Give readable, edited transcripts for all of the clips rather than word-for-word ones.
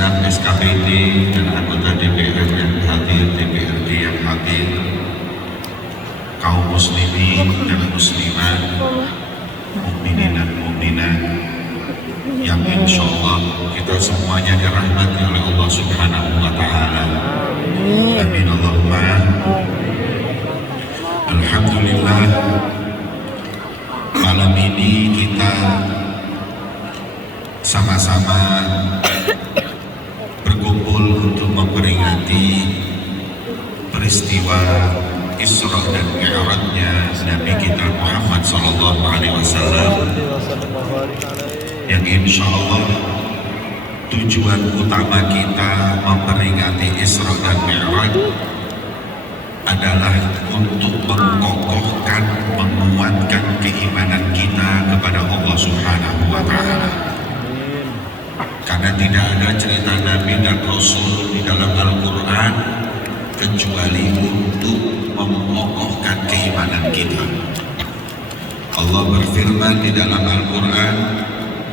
segenap SKPD dan anggota DPR yang hadir, DPRD yang hadir, kaum muslimin dan muslimat, mukminin dan mukminat, yang insya Allah kita semuanya dirahmati oleh Allah Subhanahu wa Ta'ala. Amin Allahumma. Alhamdulillah, malam ini kita sama-sama berkumpul untuk memperingati peristiwa Isra dan Mi'rajnya Nabi kita Muhammad Sallallahu Alaihi Wasallam, yang insya Allah tujuan utama kita memperingati Isra dan Mi'raj adalah untuk mengkokohkan, menguatkan keimanan kita kepada Allah Subhanahu wa Ta'ala. Karena tidak ada cerita Nabi dan Rasul di dalam Al-Quran kecuali untuk mengokohkan keimanan kita. Allah berfirman di dalam Al-Quran,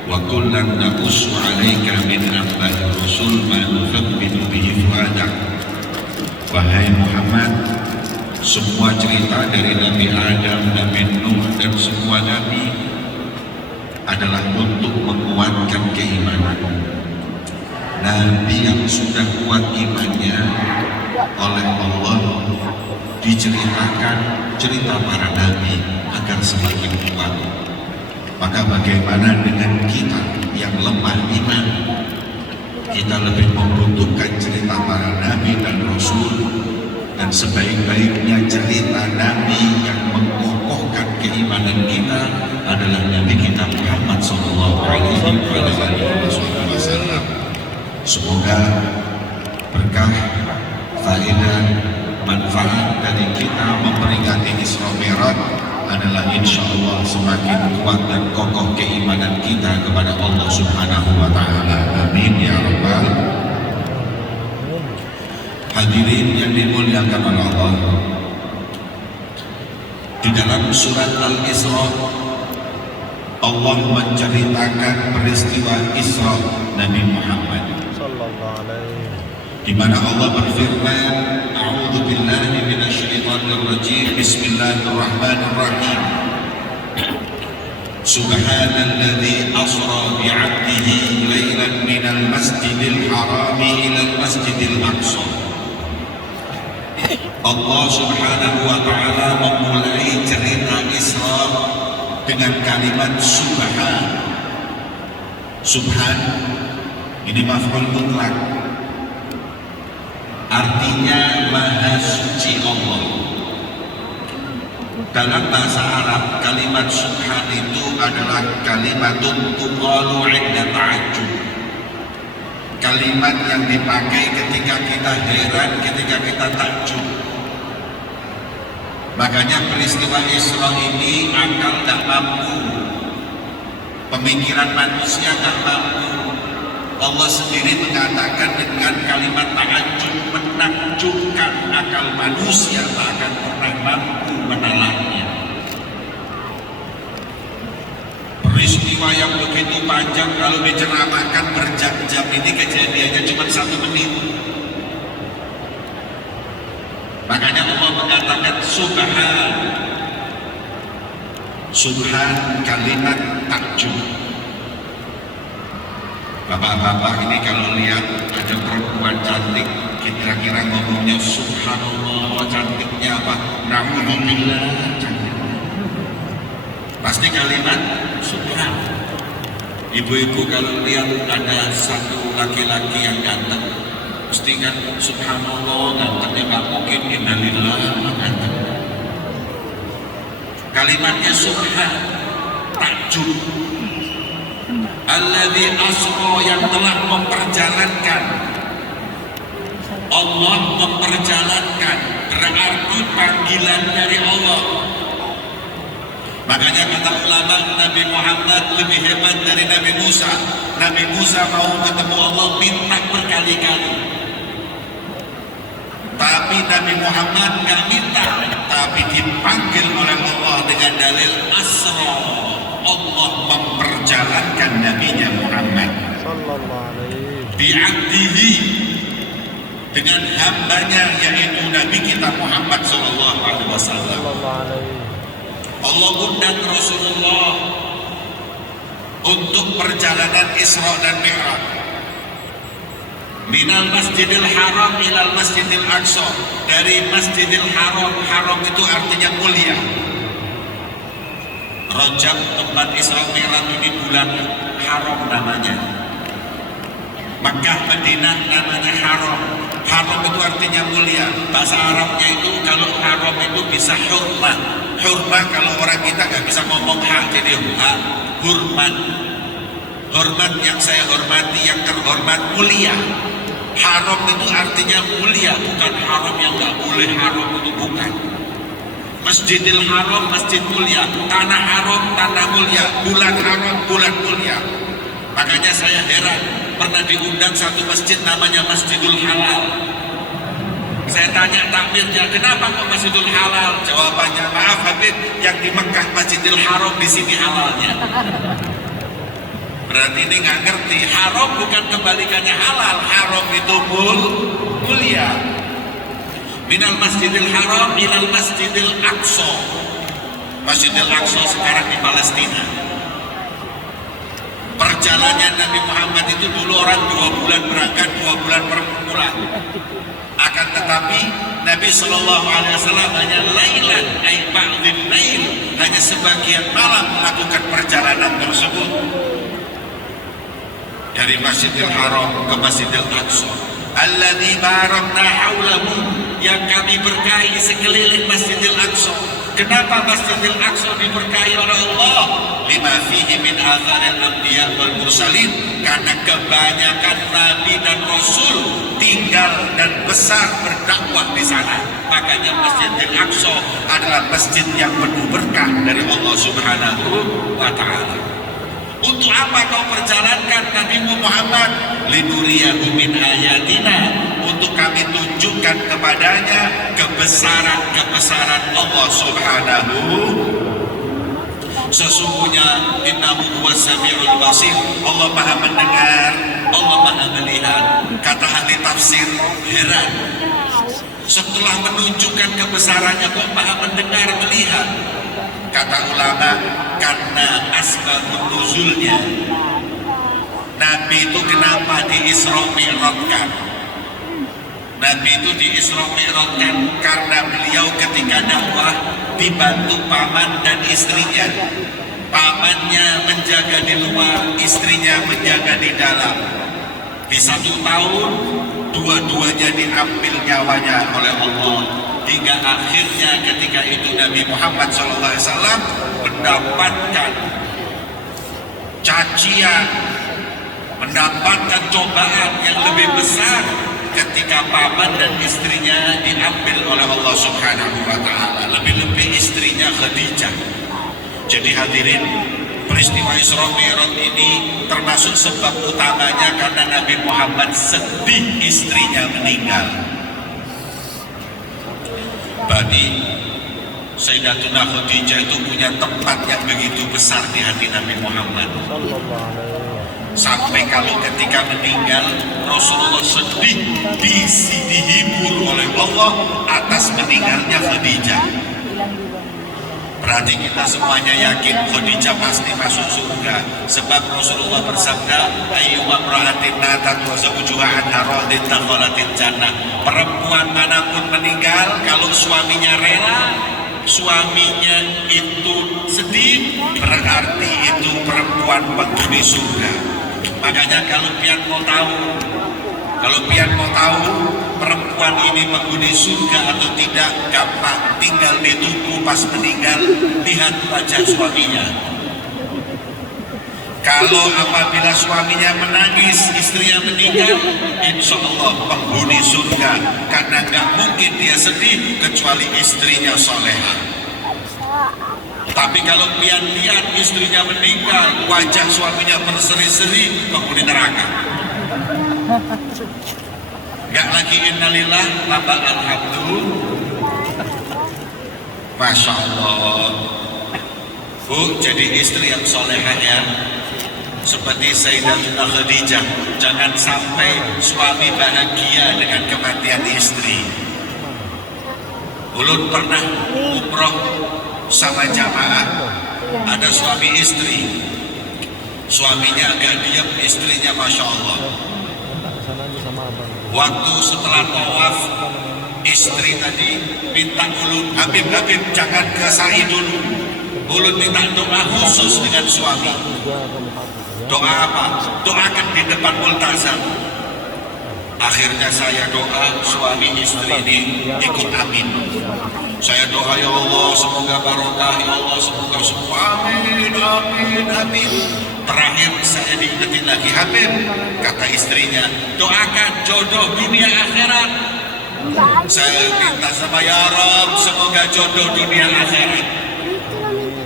wa kullan naqussu 'alaika min anba'i rusul ma nuthabbitu bihi fu'adak. Wahai Muhammad, semua cerita dari Nabi Adam, Nabi Nuh dan semua Nabi adalah untuk menguatkan keimanan. Nabi yang sudah kuat imannya oleh Allah diceritakan cerita para nabi agar semakin kuat. Maka bagaimana dengan kita yang lemah iman? Kita lebih membutuhkan cerita para nabi dan rasul, dan sebaik-baiknya cerita nabi yang mengokohkan keimanan kita adalah Nabi kita Muhammad Sallallahu Alaihi Wasallam. Semoga berkah, faedah, manfaat dari kita memperingati Isra Mi'raj adalah insya Allah semakin kuat dan kokoh keimanan kita kepada Allah Subhanahu wa Ta'ala. Amin ya Rabbal. Hadirin yang dimuliakan oleh Allah, di dalam surat Al-Isra Allah menceritakan peristiwa Isra Nabi Muhammad, di mana Allah berfirman, a'udzu billahi minasyaitonir rajim, bismillahirrahmanirrahim, subhanalladzi asra bi'abdihi lailan minal masjidil harami ilal masjidil aqsa. Allah Subhanahu wa Ta'ala memulai cerita Isra dengan kalimat subhan. Subhan ini maf'ul mutlak, artinya maha suci Allah. Dalam bahasa Arab kalimat subhan itu adalah kalimatun tuqalu 'inda ta'ajjub, kalimat yang dipakai ketika kita heran, ketika kita takjub. Makanya peristiwa Isra ini akal tak mampu, pemikiran manusia tak mampu. Allah sendiri mengatakan dengan kalimat ta'ajjub, menakjubkan, akal manusia tak akan pernah mampu menalahnya. Peristiwa yang begitu panjang kalau diceramahkan berjam-jam ini kejadiannya cuma 1 menit. Makanya Allah mengatakan subhan. Subhan kalimat takjub. Bapak-bapak ini kalau lihat ada perempuan cantik, kira-kira ngomongnya subhanallah, cantiknya apa? Na'udzubillah, cantiknya. Pasti kalimat subhan. Ibu-ibu kalau lihat ada satu laki-laki yang ganteng, mesti kan subhanallah, gantengnya nggak mungkin, innalillah, ganteng. Kalimatnya subhan, takjub. Alladzi asra, yang telah memperjalankan. Allah memperjalankan, berarti panggilan dari Allah. Makanya kata ulama, Nabi Muhammad lebih hebat dari Nabi Musa. Nabi Musa mau ketemu Allah minta berkali-kali, tapi Nabi Muhammad nggak minta, tapi dipanggil oleh Allah dengan dalil asra. Allah memperjalankan Nabinya Muhammad bi'abdihi, dengan hambanya yaitu Nabi kita Muhammad sallallahu alaihi wasallam. Allah undang Rasulullah untuk perjalanan Isra dan Mi'raj minal Masjidil Haram ilal Masjidil Aqsa, dari Masjidil Haram, haram itu artinya mulia. Rajab, tempat Isra Mi'raj ini bulan haram namanya. Makkah, Madinah namanya haram. Haram itu artinya mulia. Bahasa Arabnya itu kalau haram itu bisa hurmah. Hurmah kalau orang kita nggak bisa ngomong ha, jadi ha, hurmat. Hormat yang saya hormati, yang terhormat, mulia. Haram itu artinya mulia, bukan haram yang nggak boleh. Haram itu bukan. Masjidil Haram, masjid mulia. Tanah haram, tanah mulia. Bulan haram, bulan mulia. Makanya saya heran, pernah diundang satu masjid namanya Masjidul Halal. Saya tanya takmirnya, kenapa kok Masjidul Halal? Jawabannya, maaf Habib, yang di Mekah Masjidil Haram, di sini halalnya. Berarti ini nggak ngerti, haram bukan kebalikannya halal. Haram itu mulia. Minal Masjidil Haram ilal Masjidil Aqsa. Masjidil Aqsa sekarang di Palestina. Perjalanan Nabi Muhammad itu dulu orang 2 bulan berangkat, 2 bulan pulang. Akan tetapi Nabi Shallallahu Alaihi Wasallam hanya lailan, ay ba'dil lail, hanya sebagian malam melakukan perjalanan tersebut dari Masjidil Haram ke Masjidil Aqsa. Alladzi barakna haulahu, yang kami berkahi sekeliling Masjidil Aqsa. Kenapa Masjidil Aqsa diberkahi oleh Allah? Lima fihi min atharil anbiya wal mursalin, karena kebanyakan nabi dan rasul tinggal dan besar berdakwah di sana. Makanya Masjidil Aqsa adalah masjid yang penuh berkah dari Allah Subhanahu wa taala. Untuk apa kau perjalankan Nabi Muhammad? Linuriyahu min ayatina, untuk kami tunjukkan kepadanya kebesaran-kebesaran Allah Subhanahu. Sesungguhnya innahu huwas samiul basir, Allah Maha mendengar, Allah Maha melihat. Kata ahli tafsir, heran, setelah menunjukkan kebesarannya kok Maha mendengar, melihat. Kata ulama, karena asbabun nuzulnya, Nabi itu kenapa di Isra Mi'rajkan? Nabi itu di Isra Mi'rajkan karena beliau ketika dakwah dibantu paman dan istrinya. Pamannya menjaga di luar, istrinya menjaga di dalam. Di 1 tahun, dua-duanya diambil nyawanya oleh Allah. Hingga akhirnya ketika itu Nabi Muhammad SAW mendapatkan cacian, mendapatkan cobaan yang lebih besar ketika paman dan istrinya diambil oleh Allah Subhanahu wa taala. Lebih-lebih istrinya Khadijah. Jadi hadirin, peristiwa Isra Mi'raj ini termasuk sebab utamanya karena Nabi Muhammad sedih istrinya meninggal. Berarti Sayyidatuna Khadijah itu punya tempat yang begitu besar di hati Nabi Muhammad. Sampai kalau ketika meninggal Rasulullah sedih, dihibur oleh Allah atas meninggalnya Khadijah. Berarti kita semuanya yakin Khadijah pasti masuk surga, sebab Rasulullah bersabda, ayyuma imra'atin natat wa zawjuha anha radin dakhalatil jannah. Perempuan manapun meninggal kalau suaminya rela, suaminya itu sedih, berarti itu perempuan penghuni surga. Makanya kalau pian mau tahu perempuan ini penghuni surga atau tidak, gampang, tinggal ditunggu pas meninggal, lihat wajah suaminya. Kalau apabila suaminya menangis, istrinya meninggal, insya Allah penghuni surga, karena nggak mungkin dia sedih kecuali istrinya soleha. Tapi kalau pian lihat istrinya meninggal, wajah suaminya berseri-seri, penghuni neraka. Gak lagi innalillah, tambah alhamdulillah. Masya Allah. Bu, jadi istri yang solehah ya. seperti Sayyidatuna Khadijah. Jangan sampai suami bahagia dengan kematian istri. Ulun pernah umroh sama jamaah, ada suami istri. Suaminya agak diam, istrinya Masya Allah. Waktu setelah tawaf, istri tadi minta ulun, Habib jangan ke sa'i dulu. Ulun minta doa khusus dengan suami. Doa apa? Doakan di depan multazam. Akhirnya saya doa, suami istri ini ikut amin. Saya doa, ya Allah semoga barokah, ya Allah semoga semua, amin, amin, amin. Terakhir saya diingetin lagi, Habib, kata istrinya, doakan jodoh dunia akhirat. Saya minta sama ya Rabb, semoga jodoh dunia akhirat.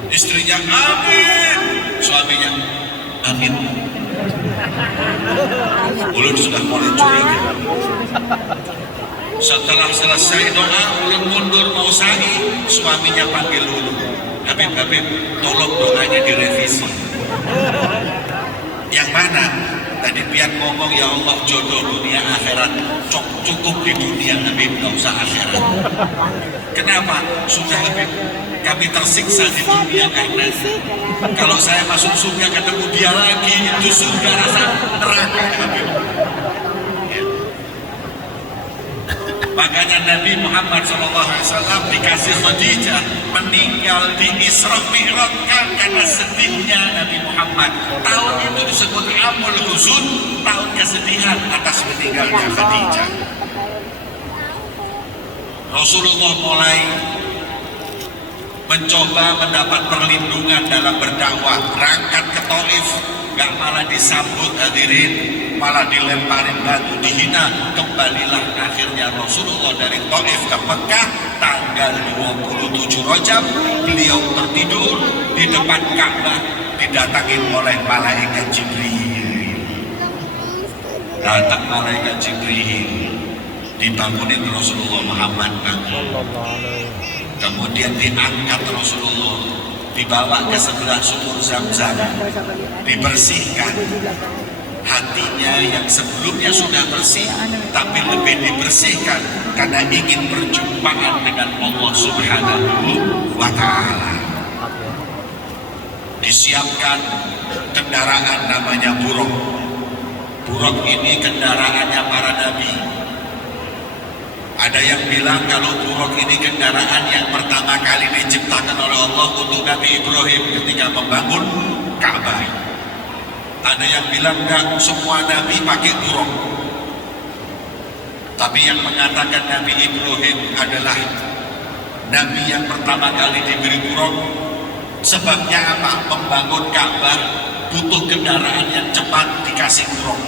Istrinya amin, suaminya amin. Ulun sudah mulai curiga. Setelah selesai doa, ulun mundur mau sa'i, suaminya panggil ulun, Habib, tolong doanya direvisi. Yang mana? Tadi biar ngomong ya Allah jodoh dunia akhirat, cukup di dunia Habib, gak usah akhirat. Kenapa? Sudah Habib, kami tersiksa di dunia karena kalau saya masuk surga ketemu dia lagi, itu surga rasa neraka Habib. Makanya Nabi Muhammad SAW dikasih Khadijah meninggal di Isra Mi'raj karena sedihnya Nabi Muhammad. Tahun itu disebut Amul Huzun, tahun kesedihan atas meninggalnya Khadijah. Rasulullah mulai mencoba mendapat perlindungan dalam berdakwah, berangkat ke Taif, gak malah disambut hadirin, malah dilemparin batu, dihina. Kembalilah akhirnya Rasulullah dari Taif ke Mekah tanggal 27 Rajab. Beliau tertidur di depan Ka'bah, didatangi oleh malaikat Jibril. Datang malaikat Jibril, dibangunin Rasulullah Muhammad bangun. Kemudian diangkat Rasulullah, dibawa ke sebelah sumur Zam-Zam, dibersihkan. Hatinya yang sebelumnya sudah bersih, tapi lebih dibersihkan karena ingin perjumpaan dengan Allah Subhanahu wa Ta'ala. Disiapkan kendaraan namanya buruk. Buruk ini kendaraannya para nabi. Ada yang bilang kalau buruk ini kendaraan yang pertama kali diciptakan oleh Allah untuk Nabi Ibrahim ketika membangun Ka'bah. Ada yang bilang enggak, semua nabi pakai buruk. Tapi yang mengatakan Nabi Ibrahim adalah nabi yang pertama kali diberi buruk. Sebabnya apa? Membangun Ka'bah butuh kendaraan yang cepat, dikasih buruk.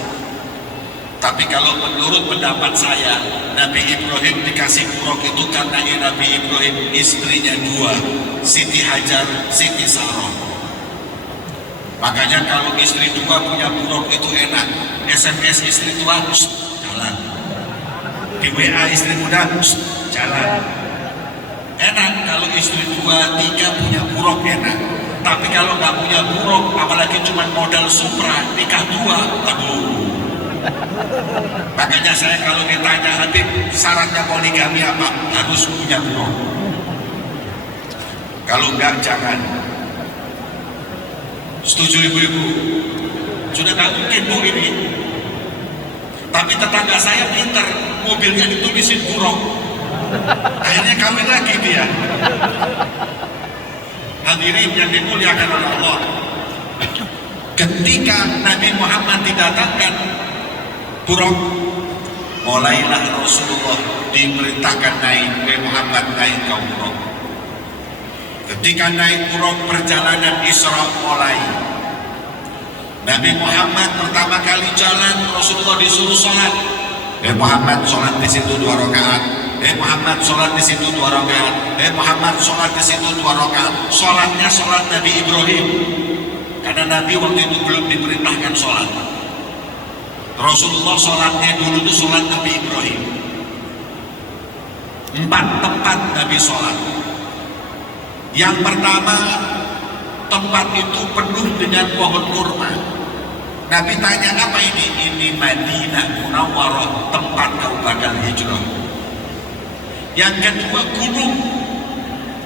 Tapi kalau menurut pendapat saya, Nabi Ibrahim dikasih buruk itu karena Nabi Ibrahim istrinya dua, Siti Hajar, Siti Sarah. Makanya kalau istri dua punya buruk itu enak. SMS istri tua, jalan. Di WA istri muda, jalan. Enak kalau istri dua, tiga punya buruk enak. Tapi kalau nggak punya buruk, apalagi cuma modal Supra, nikah dua, aduh. Makanya saya kalau ditanya Habib syaratnya poligami apa, harus punya buruk. Kalau enggak jangan. Setuju ibu-ibu? Sudah gak mungkin bu ini. Tapi tetangga saya pinter, mobilnya ditulisin buruk. Akhirnya kawin lagi dia. Hadirin yang dimuliakan oleh Allah, ketika Nabi Muhammad didatangkan buruk, mulailah Rasulullah diperintahkan naik, Muhammad naik kau buruk. Ketika naik buruk, perjalanan Isra mulai. Nabi Muhammad pertama kali jalan, Rasulullah disuruh sholat. Muhammad sholat di situ 2 rakaat. Muhammad sholat di situ 2 rakaat. Muhammad sholat di situ 2 rakaat. Sholatnya sholat Nabi Ibrahim, karena Nabi waktu itu belum diperintahkan sholat. Rasulullah sholatnya dulu itu sholat Nabi Ibrahim. 4 tempat Nabi sholat. Yang pertama, tempat itu penuh dengan pohon kurma. Nabi tanya, apa ini? Ini Madinah Munawwarah, tempat kau bakal hijrah. Yang kedua, gunung.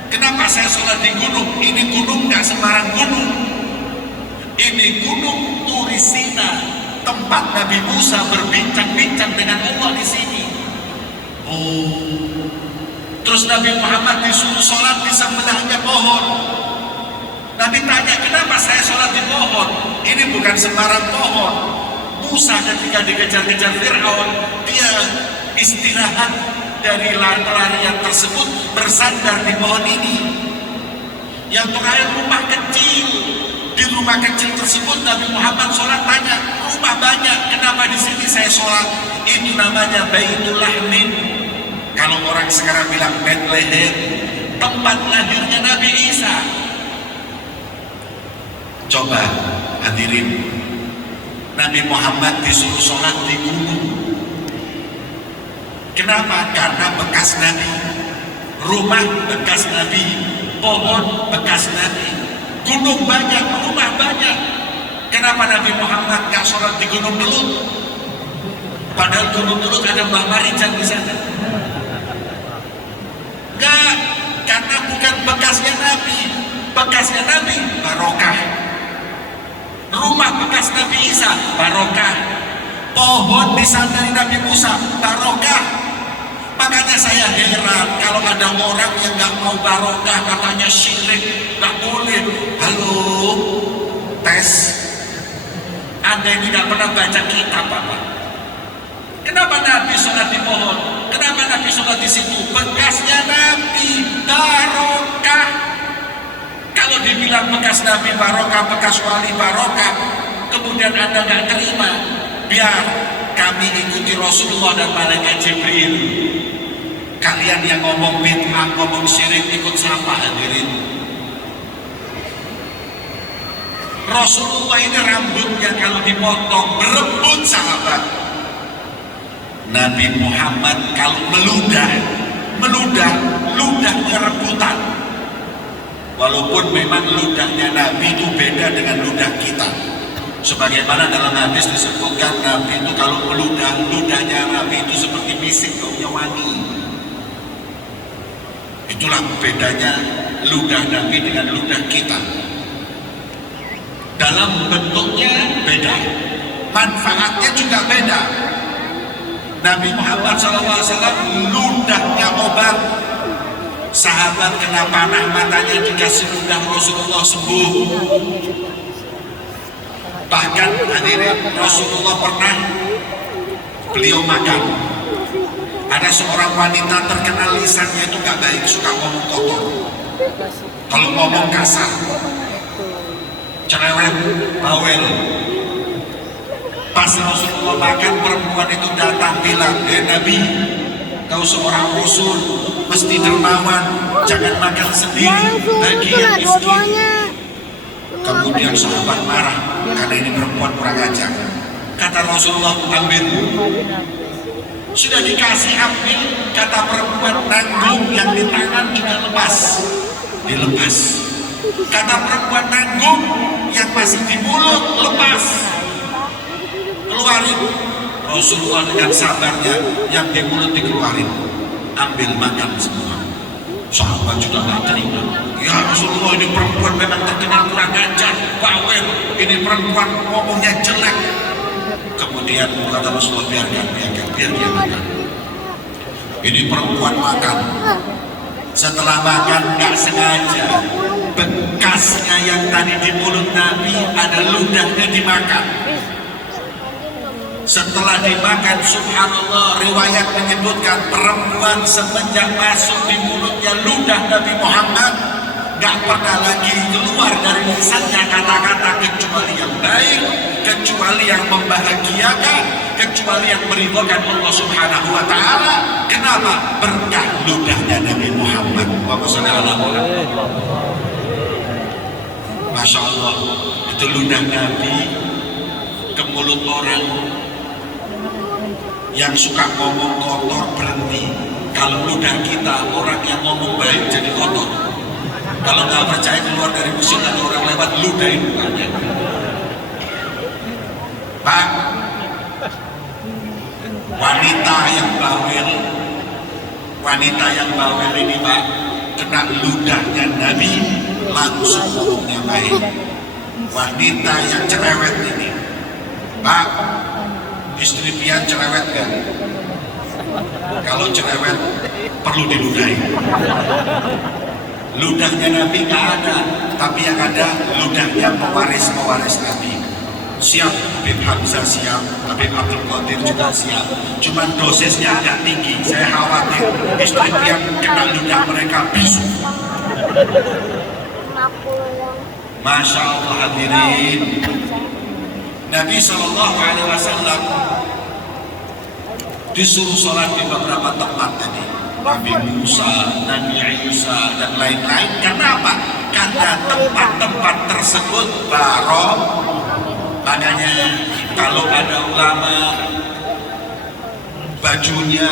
Kenapa saya sholat di gunung? Ini gunung nggak sembarang gunung. Ini gunung Turisina, tempat Nabi Musa berbincang-bincang dengan Allah di sini. Oh, terus Nabi Muhammad disuruh sholat di sebelahnya pohon. Nabi tanya, kenapa saya sholat di pohon? Ini bukan sembarang pohon. Musa ketika dikejar-kejar Fir'aun, dia istirahat dari pelarian tersebut, bersandar di pohon ini. Yang terakhir, rumah kecil. Di rumah kecil tersebut Nabi Muhammad sholat, tanya, rumah banyak, kenapa di sini saya sholat? Itu namanya Baitul Lahmin. Kalau orang sekarang bilang Bethlehem, tempat lahirnya Nabi Isa. Coba hadirin, Nabi Muhammad disuruh sholat di gunung. Kenapa? Karena bekas Nabi, rumah bekas Nabi, pohon bekas Nabi, gunung banyak, rumah banyak. Kenapa Nabi Muhammad gak sholat di Gunung Belut? Padahal Gunung Belut ada Mbah Marijan di sana. Enggak, karena bukan bekasnya Nabi. Bekasnya Nabi barokah. Rumah bekas Nabi Isa barokah. Pohon disandari Nabi Musa barokah. Makanya saya heran kalau ada orang yang nggak mau barokah, katanya syirik, nggak boleh. Halo, tes. Anda ini nggak pernah baca kitab apa? Kenapa Nabi sholat di pohon? Kenapa Nabi sholat di situ? Bekasnya Nabi barokah. Kalau dibilang bekas Nabi barokah, bekas wali barokah, kemudian Anda nggak terima, biar kami ikuti Rasulullah dan malaikat Jibril. Kalian yang ngomong bid'ah, ngomong syirik, ikut siapa hadirin? Rasulullah ini rambutnya kalau dipotong berebut sahabat. Nabi Muhammad kalau ludahnya rebutan. Walaupun memang ludahnya Nabi itu beda dengan ludah kita. Sebagaimana dalam hadis disebutkan, Nabi itu kalau ludahnya Nabi itu seperti misik, baunya wangi. Itulah bedanya ludah Nabi dengan ludah kita. Dalam bentuknya beda, manfaatnya juga beda. Nabi Muhammad SAW ludahnya obat. Sahabat kena panah matanya dikasih ludah Rasulullah sembuh. Bahkan hadirin, Rasulullah pernah beliau makan. Ada seorang wanita terkenal lisannya itu gak baik, suka ngomong kotor. Kalau ngomong kasar, cerewet, bawel. Pas Rasulullah makan, perempuan itu datang bilang, Nabi, kau seorang Rasul, mesti dermawan, jangan makan sendiri, bagi yang miskin. Kemudian sahabat marah karena ini perempuan kurang ajar. Kata Rasulullah, ambil. Sudah dikasih ambil, kata perempuan, nanggung, yang di tangan juga lepas. Dilepas. Kata perempuan, nanggung, yang masih di mulut lepas. Keluarin. Rasulullah dengan sabarnya, yang di mulut dikeluarin. Ambil, makan semua. Sahabat juga gak terima. Ya Rasulullah, ini perempuan memang terkenal kurang ajar, bawel. Ini perempuan ngomongnya jelek. Kemudian kata Rasulullah, biarkan, biar dia makan. Ini perempuan makan. Setelah makan gak sengaja, bekasnya yang tadi di mulut Nabi ada ludahnya dimakan. Setelah dimakan, subhanallah, riwayat menyebutkan perempuan semenjak masuk di mulutnya ludah Nabi Muhammad gak pernah lagi keluar dari lisannya kata-kata kecuali yang baik, kecuali yang membahagiakan, kecuali yang meridhokan Allah Subhanahu wa ta'ala. Kenapa? Berkah ludahnya Nabi Muhammad. Masya Allah, itu ludah Nabi ke mulut orang yang suka ngomong kotor berhenti. Kalau ludah kita, orang yang ngomong baik jadi kotor. Kalau nggak percaya, keluar dari musim ada orang lewat, ludahin mukanya. Pak, wanita yang bawel ini Pak, kena ludahnya Nabi langsung ngomongnya baik. Wanita yang cerewet ini Pak, istri pian cerewet kan? Kalau cerewet perlu diludahi. Ludahnya Nabi nggak ada, tapi yang ada ludahnya pewaris Nabi. Siap, Habib Hamzah siap, Habib Abdul Qadir juga siap. Cuman dosisnya agak tinggi. Saya khawatir istri yang kena ludah mereka bisu. Masya Allah hadirin. Nabi SAW disuruh sholat di beberapa tempat tadi. Nabi Musa, Nabi Isa dan lain-lain. Kenapa? Karena tempat-tempat tersebut makanya kalau ada ulama bajunya,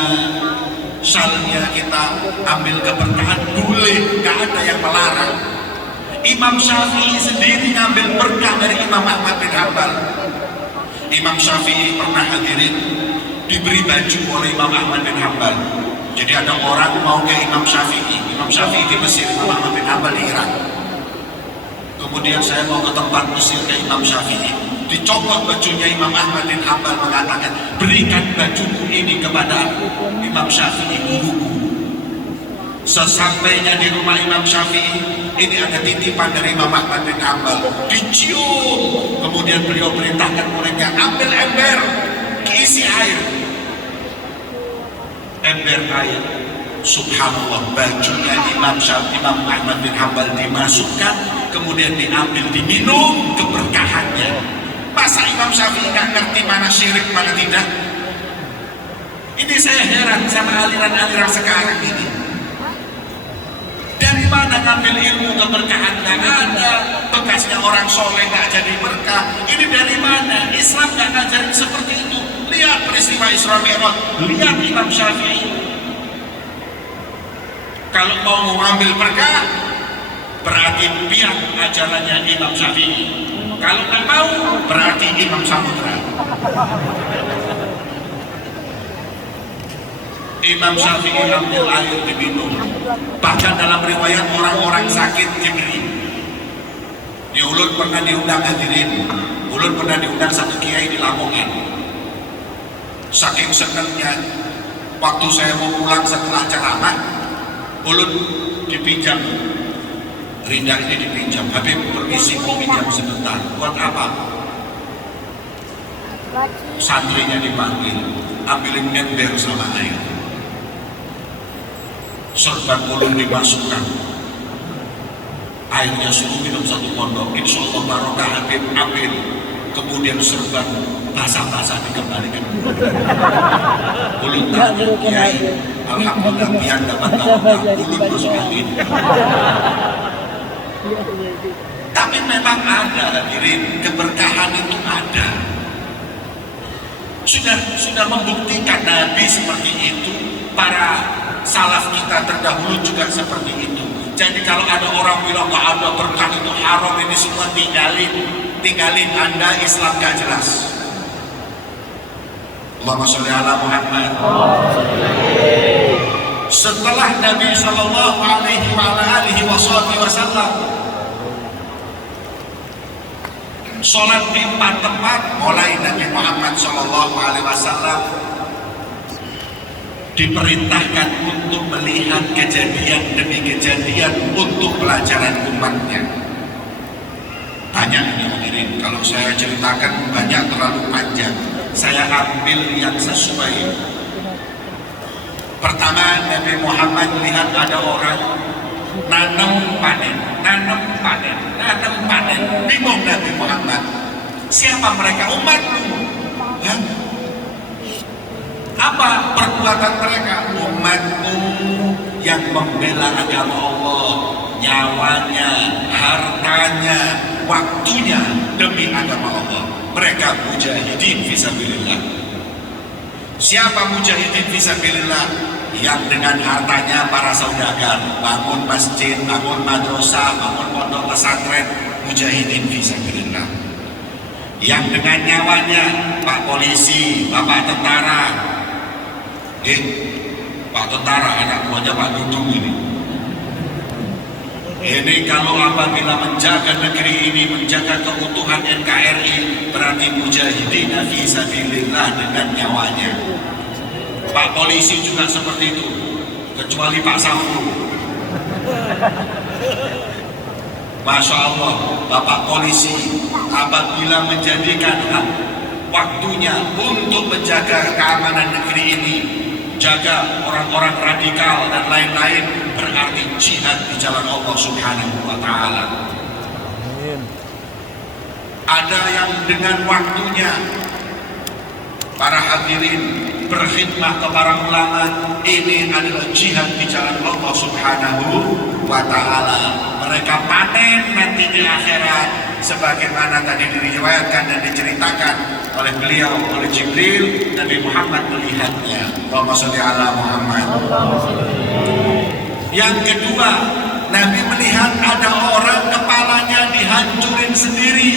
syalnya kita ambil keberkahan boleh, nggak ada yang melarang. Imam Syafi'i sendiri ngambil berkah dari Imam Ahmad bin Hanbal. Imam Syafi'i pernah hadirin diberi baju oleh Imam Ahmad bin Hanbal. Jadi ada orang mau ke Imam Syafi'i di Mesir, Imam Ahmad bin Hanbal di Irak. Kemudian saya mau ke tempat Mesir ke Imam Syafi'i, dicopot bajunya Imam Ahmad bin Hanbal, mengatakan berikan bajuku ini kepada Imam Syafi'i guruku. Sesampainya di rumah Imam Syafi'i, ini ada titipan dari Imam Ahmad bin Hanbal, dicium. Kemudian beliau perintahkan mereka ambil ember, isi air, ember air. Subhanallah, bajunya Imam Ahmad bin Hanbal dimasukkan, kemudian diambil, diminum keberkahannya. Masa Imam Syafi'i nggak ngerti mana syirik mana tidak? Ini saya heran sama aliran-aliran sekarang ini. Dari mana ngambil ilmu keberkahan? Nggak ada. Bekasnya orang soleh nggak jadi berkah. Ini dari mana? Islam nggak ngajarin seperti itu. Lihat peristiwa Isra Mi'raj, lihat Imam Syafi'i. Kalau mau mengambil berkah, berarti pihak ajarannya Imam Syafi'i. Kalau nggak mau, berarti Imam Samudra. Imam Syafi'i ambil air diminum. Bahkan dalam riwayat orang-orang sakit diberi. Di Ulun pernah diundang hadirin. Ulun pernah diundang satu kiai di Lamongan. Saking senangnya, waktu saya mau pulang setelah ceramah, Ulun dipinjam, Rinda ini dipinjam. Habib permisi mau pinjam sebentar. Buat apa? Santrinya dipanggil, ambilin ember sama air. Serban Ulun dimasukkan, airnya suruh minum satu pondok. Insya Allah barokah Habib ambil. Kemudian serban basah-basah dikembalikan. Ulun tanya kiai, alhamdulillah pian dapat barokah. Ulun masuk angin. Tapi memang ada hadirin, keberkahan itu ada. Sudah membuktikan Nabi seperti itu, para salaf kita terdahulu juga seperti itu. Jadi kalau ada orang bilang nggak ada berkah itu haram, ini semua tinggalin Anda, Islam gak jelas. Allahumma sholli ala Muhammad. Setelah Nabi Sallallahu Alaihi Wasallam sholat di 4 tempat, mulai Nabi Muhammad Sallallahu Alaihi Wasallam diperintahkan untuk melihat kejadian demi kejadian untuk pelajaran umatnya. Banyak ini hadirin, kalau saya ceritakan banyak terlalu panjang. Saya ambil yang sesuai. Pertama, Nabi Muhammad melihat ada orang nanam panen. Bingung Nabi Muhammad, siapa mereka? Umatmu. Hah? Apa perbuatan mereka? Umatmu yang membela agama Allah, nyawanya, hartanya, waktunya demi agama Allah. Mereka mujahidin fisabilillah. Siapa mujahidin fisabilillah? Yang dengan hartanya para saudagar bangun masjid, bangun madrasah, bangun pondok pesantren, mujahidin fisabilillah. yang dengan nyawanya, Pak polisi, Bapak tentara, Pak tentara, anak buahnya Pak Dudung ini kalau apabila menjaga negeri ini, menjaga keutuhan NKRI, berarti mujahidin fi sabilillah dengan nyawanya. Pak polisi juga seperti itu, kecuali Pak Safu. Masya Allah, Bapak polisi apabila menjadikan waktunya untuk menjaga keamanan negeri ini, jaga orang-orang radikal dan lain-lain, berarti jihad di jalan Allah Subhanahu wa Ta'ala. Ada yang dengan waktunya, para hadirin, berkhidmah kepada ulama, ini adalah jihad di jalan Allah Subhanahu wa Ta'ala. Mereka panen nanti di akhirat, sebagaimana tadi diriwayatkan dan diceritakan oleh beliau, oleh Jibril, Nabi Muhammad melihatnya. Allahumma sholli ala Muhammad. Yang kedua, Nabi melihat ada orang kepalanya dihancurin sendiri,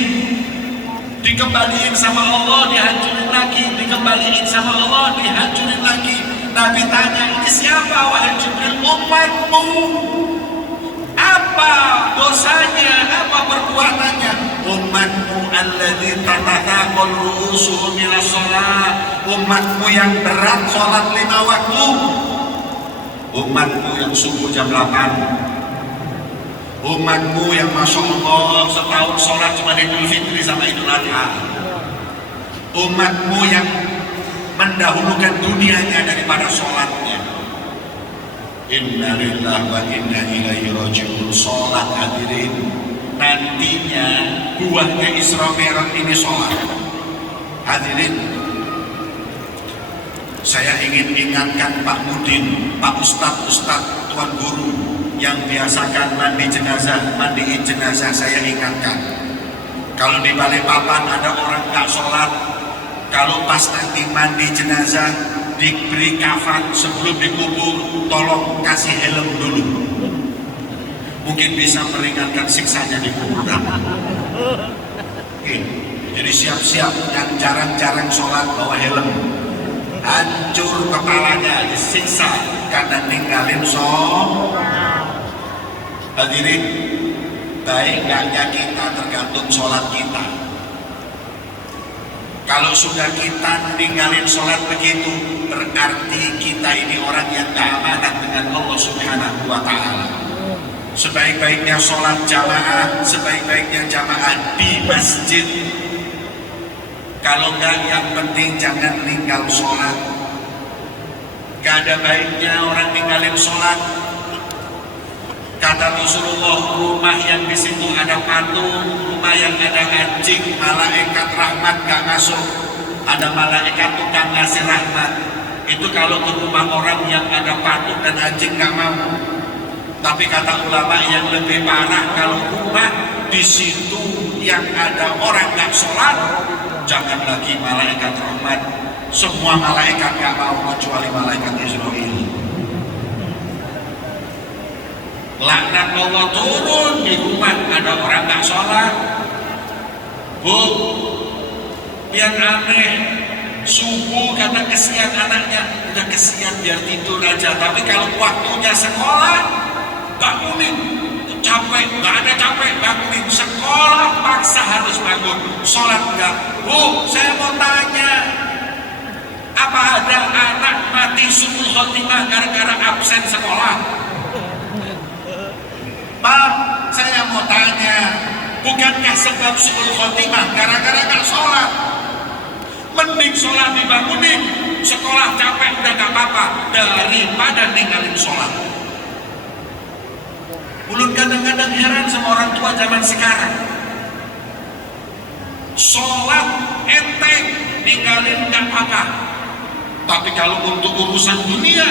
dikembaliin sama Allah, dihancurin lagi, dikembaliin sama Allah, dihancurin lagi. Nabi tanya, ini siapa wahai Jibril? Umatmu. Apa dosanya? Apa perbuatannya? Umatmu alladzi tatathaqal ru'usuhum ila shalah. Umatmu yang berat sholat 5 waktu. Umatmu yang subuh jam 8. Umatmu yang Masya Allah setahun sholat cuma Idul Fitri sama Idul Adha. Umatmu yang mendahulukan dunianya daripada sholatnya. Inna lillahi wa inna ilaihi raji'un. Sholat hadirin, nantinya buahnya Isra Mi'raj ini sholat. Hadirin, saya ingin ingatkan Pak Mudin, Pak Ustadz, Tuan Guru yang biasakan mandiin jenazah, saya ingatkan. Kalau di Balikpapan ada orang nggak sholat, kalau pas nanti mandi jenazah diberi kafan sebelum dikubur, tolong kasih helm dulu. Mungkin bisa meringankan siksanya di kuburan. Oke, jadi siap-siap yang jarang-jarang sholat bawa helm. Hancur kepalanya, disiksa karena ninggalin sholat. Hadirin, baik enggaknya kita tergantung sholat kita. Kalau sudah kita ninggalin sholat begitu, berarti kita ini orang yang tak amanat dengan Allah Subhanahu wa Ta'ala. Sebaik-baiknya sholat jamaah, sebaik-baiknya jamaah di masjid. Kalau enggak, yang penting jangan ninggal sholat. Gak ada baiknya orang ninggalin sholat. Kata Rasulullah, rumah yang di situ ada patung, rumah yang ada anjing, malaikat rahmat gak masuk. Ada malaikat tukang ngasih rahmat. Itu kalau ke rumah orang yang ada patung dan anjing gak mau. Tapi kata ulama yang lebih parah, kalau rumah di situ yang ada orang gak sholat, jangan lagi malaikat rahmat. Semua malaikat gak mau kecuali malaikat Israel. Laknat Allah turun di rumah ada orang gak sholat. Bu, yang aneh, subuh kata kesian anaknya, udah kesian biar tidur aja. Tapi kalau waktunya sekolah, bangunin. Capek, gak ada capek, bangunin. Sekolah paksa harus bangun, sholat enggak. Bu, saya mau tanya, apa ada anak mati subuh khotimah gara-gara absen sekolah? Pak, saya mau tanya, bukankah sebab subuh khotimah gara-gara gak sholat? Mending sholat dibangunin, sekolah capek udah gak apa-apa daripada ninggalin sholat. Ulun kadang-kadang heran sama orang tua zaman sekarang. Sholat enteng, ninggalin gak apa-apa. Tapi kalau untuk urusan dunia,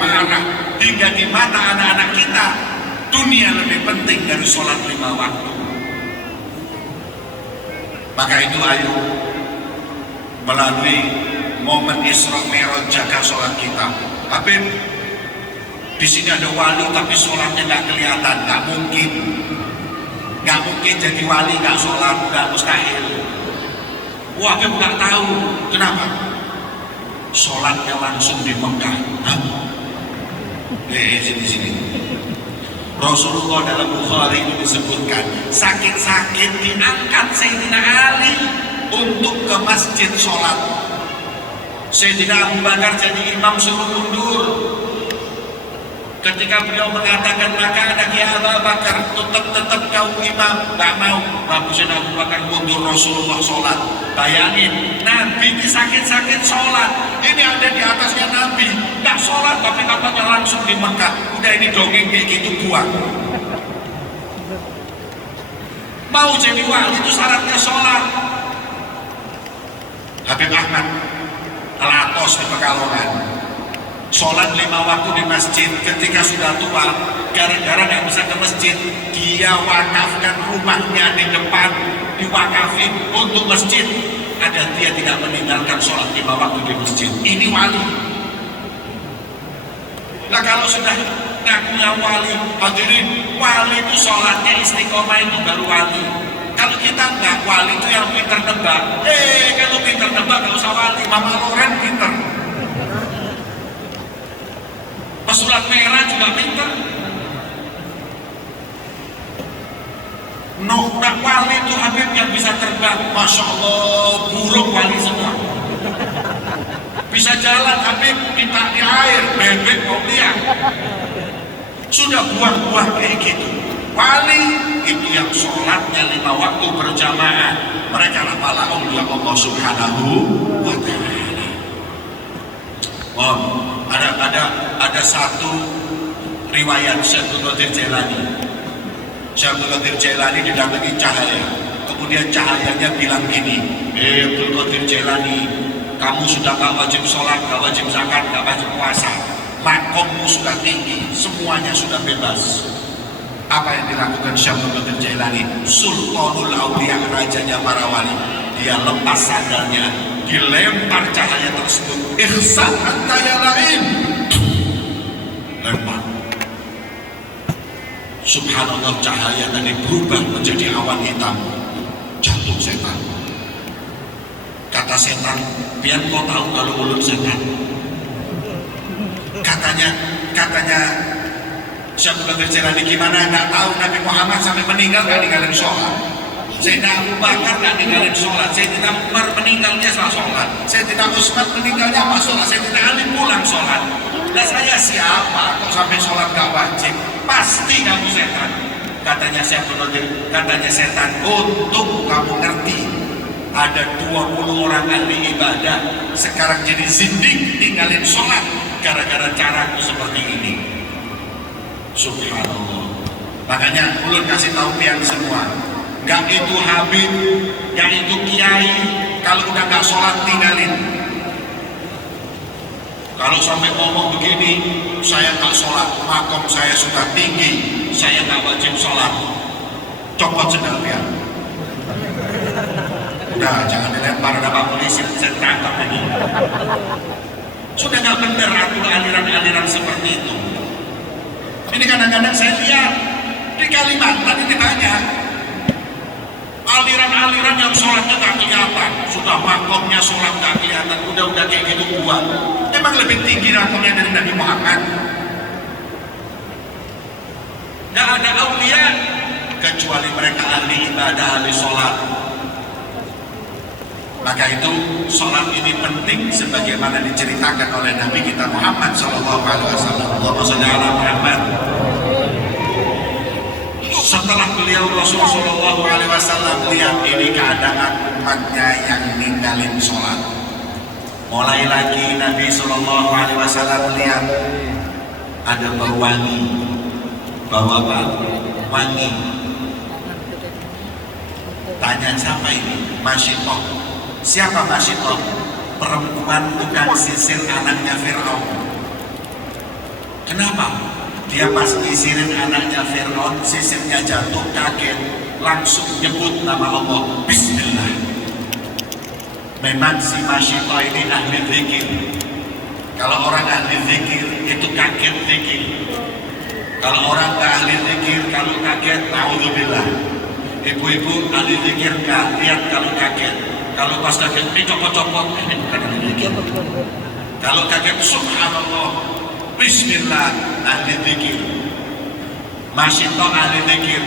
marah. Hingga di mata anak-anak kita, dunia lebih penting dari sholat 5 waktu. Maka itu ayo melalui momen Isra Mi'raj jaga sholat kita. Habib, di sini ada wali tapi sholatnya nggak kelihatan, nggak mungkin. Nggak mungkin jadi wali nggak sholat, nggak mustahil. Wah, Habib nggak tahu. Kenapa? Sholatnya langsung di Mekah. Sini. Rasulullah dalam Bukhari itu disebutkan sakit-sakit diangkat Sayyidina Ali untuk ke masjid sholat. Sayyidina Abu Bakar jadi imam suruh mundur. Ketika beliau mengatakan maka ada ya Abu Bakar tetap kau imam, nggak mau. Sayyidina Abu Bakar mundur, Rasulullah sholat. Bayangin, Nabi di sakit-sakit sholat. Ini ada di atasnya Nabi, nggak sholat tapi katanya langsung di Mekah. Udah ini dongeng kayak gitu buang. Mau jadi wali itu syaratnya sholat. Habib Ahmad Al-Atos di Pekalongan, sholat 5 waktu di masjid. Ketika sudah tua, gara-gara nggak bisa ke masjid, dia wakafkan rumahnya di depan, diwakafin untuk masjid. Ada dia tidak meninggalkan sholat 5 waktu di masjid. Ini wali. Nah kalau sudah ngakunya wali, hadirin, wali itu sholatnya istiqomah itu baru wali. Kalau kita nggak, wali itu yang pinter nebak. Kalau pinter nebak nggak usah wali. Mama Loren pinter, pesulap merah juga pinter. Nak wali itu Habib yang bisa terbang, masya Allah, burung wali semua. Bisa jalan Habib, minta di air, bebek mau lihat. Sudah buah-buah kayak gitu. Wali itu yang sholatnya 5 waktu berjamaah. Mereka lah para aulia Allah Subhanahu wa Ta'ala. Ada satu riwayat Syekh Abdul Qadir Jailani. Syekh Abdul Qadir Jailani didatangi cahaya. Kemudian cahayanya bilang gini, Abdul Qadir Jailani, kamu sudah gak wajib sholat, gak wajib zakat, gak wajib puasa. Makommu sudah tinggi, semuanya sudah bebas. Apa yang dilakukan Syekh Abdul Qadir Jailani? Sultanul Auliya, rajanya para wali. Dia lepas sandalnya, dilempar cahaya tersebut. Ihsan anta ya lain. Lempar. Subhanallah, cahaya tadi berubah menjadi awan hitam. Jatuh setan. Kata setan, biar kau tahu kalau mulut setan. Katanya Syekh Abdul Qadir Jailani, gimana nggak tahu Nabi Muhammad sampai meninggal nggak ninggalin sholat. Sayyidina Abu Bakar nggak ninggalin sholat. Sayyidina Umar meninggalnya setelah sholat. Sayyidina Utsman meninggalnya pas sholat. Sayyidina Ali pulang sholat. Nah saya siapa kok sampai sholat nggak wajib? Pasti kamu setan. Katanya Syekh Abdul Qadir, katanya setan, untuk kamu ngerti, ada 20 orang ahli ibadah sekarang jadi zindik tinggalin sholat gara-gara caraku seperti ini. Subhanallah. Makanya ulun kasih tahu pian semua, nggak itu Habib, yang itu kiai, kalau udah nggak sholat tinggalin. Kalau sampai ngomong begini, saya nggak sholat, makom saya sudah tinggi, saya nggak wajib sholat, copot sendal pian. Udah, jangan dilempar, ada Pak Polisi, saya tangkap ini. Sudah nggak benar atur aliran-aliran seperti itu. Ini kadang-kadang saya lihat di Kalimantan ini ditanya, aliran-aliran yang sholatnya nggak kelihatan, sudah makomnya sholat nggak kelihatan, udah kayak gitu buat. Emang lebih tinggi rakomnya dari Nabi Muhammad? Nggak ada aulia kecuali mereka ahli ibadah, ahli sholat. Maka itu sholat ini penting sebagaimana diceritakan oleh Nabi kita Muhammad Sallallahu Alaihi Wasallam. Allahumma sholli ala Muhammad. Setelah beliau Rasul Sallallahu Alaihi Wasallam lihat ini keadaan umatnya yang ninggalin sholat, mulai lagi Nabi Sallallahu Alaihi Wasallam lihat ada bau wangi, bau apa? Wangi. Tanya siapa ini? Masyitoh. Siapa Masyitoh? Perempuan tukang sisir anaknya Fir'aun. Kenapa? Dia pas nyisirin anaknya Fir'aun, sisirnya jatuh, kaget, langsung nyebut nama Allah, Bismillah. Memang si Masyitoh ini ahli zikir. Kalau orang ahli zikir itu kaget zikir. Kalau orang tak ahli zikir, kalau kaget, naudzubillah. Ibu-ibu ahli zikir nggak lihat kalau kaget. Kalau pas kaget ini copot-copot, ini bukan ahli zikir. Kalau kaget subhanallah, bismillah, ahli zikir. Masih toh ahli zikir,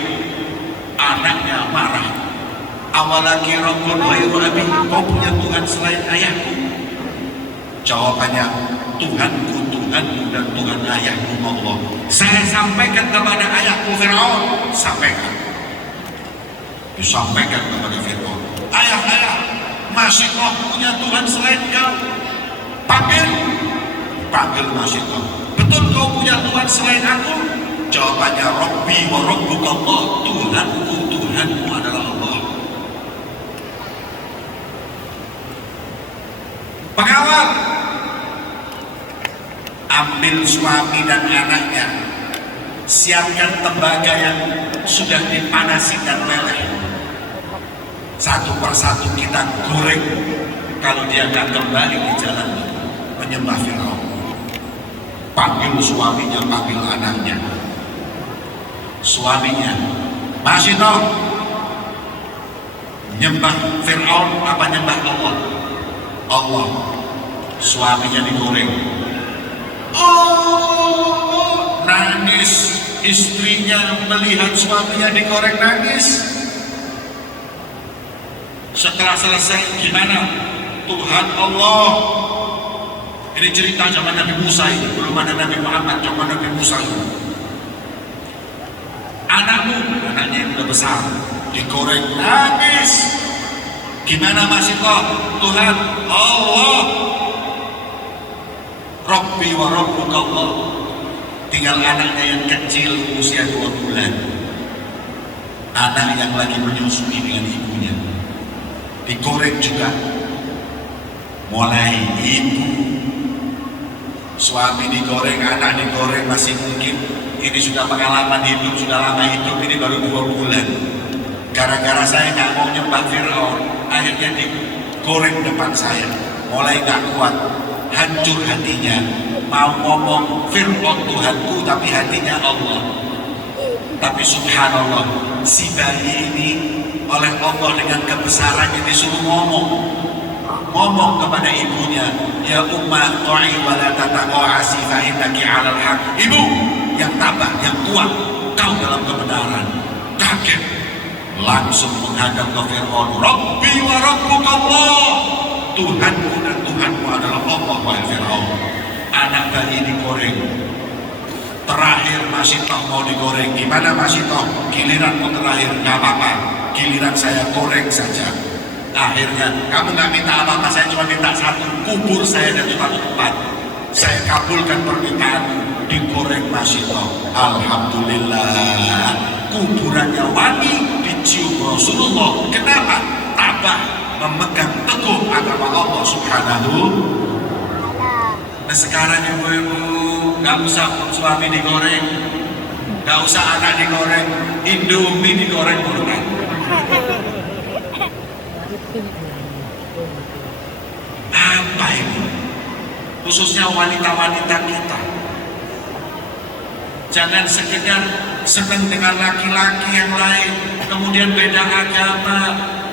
anaknya marah. Awalaki rabbun ghairu abi, kau punya Tuhan selain ayahku? Jawabannya, Tuhanku, Tuhanmu dan Tuhan ayahmu Allah. Saya sampaikan kepada ayahku Fir'aun, sampaikan. Disampaikan kepada Fir'aun, ayah, masih kau punya Tuhan selain kau? Panggil masih kau. Betul kau punya Tuhan selain aku? Jawabannya, Rabbi wa Rabbuka Allah, Tuhanku, Tuhanmu adalah Allah. Pengawal, ambil suami dan anaknya, siapkan tembaga yang sudah dipanasi dan meleleh. Satu persatu kita goreng. Kalau dia nggak kembali di jalan menyembah Fir'aun, panggil suaminya, panggil anaknya. Suaminya masih tahu nyembah Fir'aun apa nyembah Allah? Allah. Suaminya digoreng. Oh, nangis. Istrinya melihat suaminya digoreng, nangis. Setelah selesai, gimana? Tuhan Allah. Ini cerita zaman Nabi Musa ini, belum ada Nabi Muhammad, zaman Nabi Musa ini. Anakmu, anaknya yang udah besar, digoreng, nangis. Gimana masih kok? Tuhan Allah, Rabbi wa Rabbuka Allah. Tinggal anaknya yang kecil usia 2 bulan, anak yang lagi menyusui dengan ibunya, digoreng juga. Mulai ibu, suami digoreng, anak digoreng, masih mungkin ini sudah pengalaman hidup, sudah lama hidup, ini baru 2 bulan. Gara-gara saya nggak mau nyembah Fir'aun, akhirnya digoreng depan saya. Mulai nggak kuat, hancur hatinya. Mau ngomong Fir'aun Tuhanku, tapi hatinya Allah. Tapi subhanallah, si bayi ini oleh Allah dengan kebesarannya disuruh ngomong kepada ibunya, ya ummah tu'i wa la tataqa'asi fa innaki 'alal haq. Ibu yang tabah, yang kuat, kau dalam kebenaran. Kaget, langsung menghadap ke Fir'aun, Rabbi wa Rabbuka Allah, Tuhanku dan Tuhanmu adalah Allah. Wahai Fir'aun, anak bayi digoreng. Terakhir masih toh mau digoreng. Gimana masih toh? Giliranmu terakhir, gak apa-apa, giliran saya goreng saja. Akhirnya, kamu gak minta apa-apa, saya cuma minta satu, kubur saya dari satu tempat. Saya kabulkan permintaanmu, digoreng masih toh. Alhamdulillah, kuburannya wangi, dicium Rasulullah. Kenapa? Tabah memegang teguh agama Allah Subhanahu. Nah sekarang ibu-ibu gak usah suami digoreng, gak usah anak digoreng, Indomie digoreng bukan. Apa ini? Khususnya wanita-wanita kita, jangan sekedar senang dengan laki-laki yang lain, kemudian beda agama,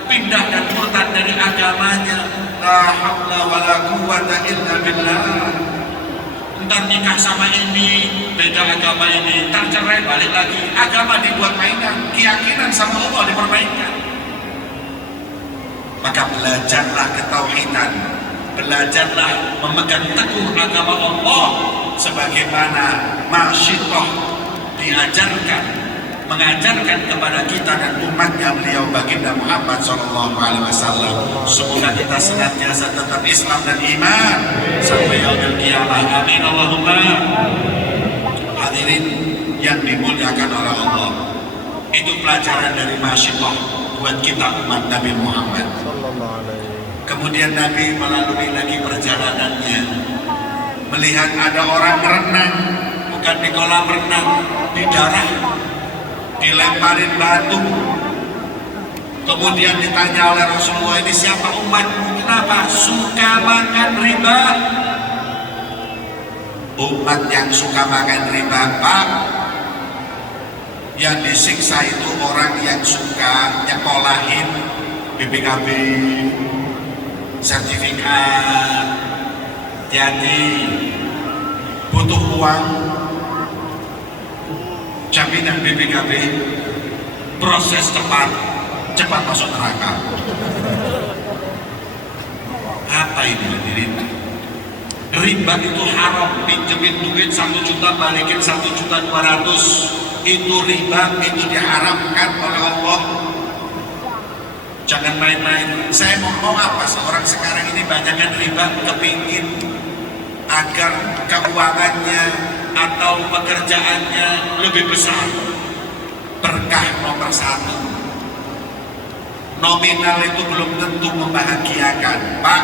pindah dan murtad dari agamanya. La haula wala quwwata illa billah. Ntar nikah sama ini, beda agama ini, ntar cerai balik lagi. Agama dibuat mainan, keyakinan sama Allah dipermainkan. Maka belajarlah ketauhidan, belajarlah memegang teguh agama Allah sebagaimana Masyitoh diajarkan, mengajarkan kepada kita dan umatnya beliau baginda Muhammad SAW. Semoga kita senantiasa tetap Islam dan iman sampai yaumil qiyamah. Amin Allahumma. Hadirin yang dimuliakan oleh Allah, itu pelajaran dari Masyitoh buat kita umat Nabi Muhammad. Kemudian Nabi melalui lagi perjalanannya, melihat ada orang berenang, bukan di kolam renang, di darah, dilemparin batu. Kemudian ditanya oleh Rasulullah, ini siapa umatmu? Kenapa? Suka makan riba. Umat yang suka makan riba, Pak, Yang disiksa itu orang yang suka nyekolahin BPKB, sertifikat. Jadi butuh uang, jaminan BPKB, proses cepat masuk neraka. Apa ini hadirin? Riba itu haram. Pinjemin duit 1 juta balikin 1.200.000, itu riba, itu diharamkan oleh Allah. Jangan main-main. Saya mau apa sih? Orang sekarang ini banyak kan riba, kepingin agar keuangannya atau pekerjaannya lebih besar. Berkah nomor 1. Nominal itu belum tentu membahagiakan. Pak,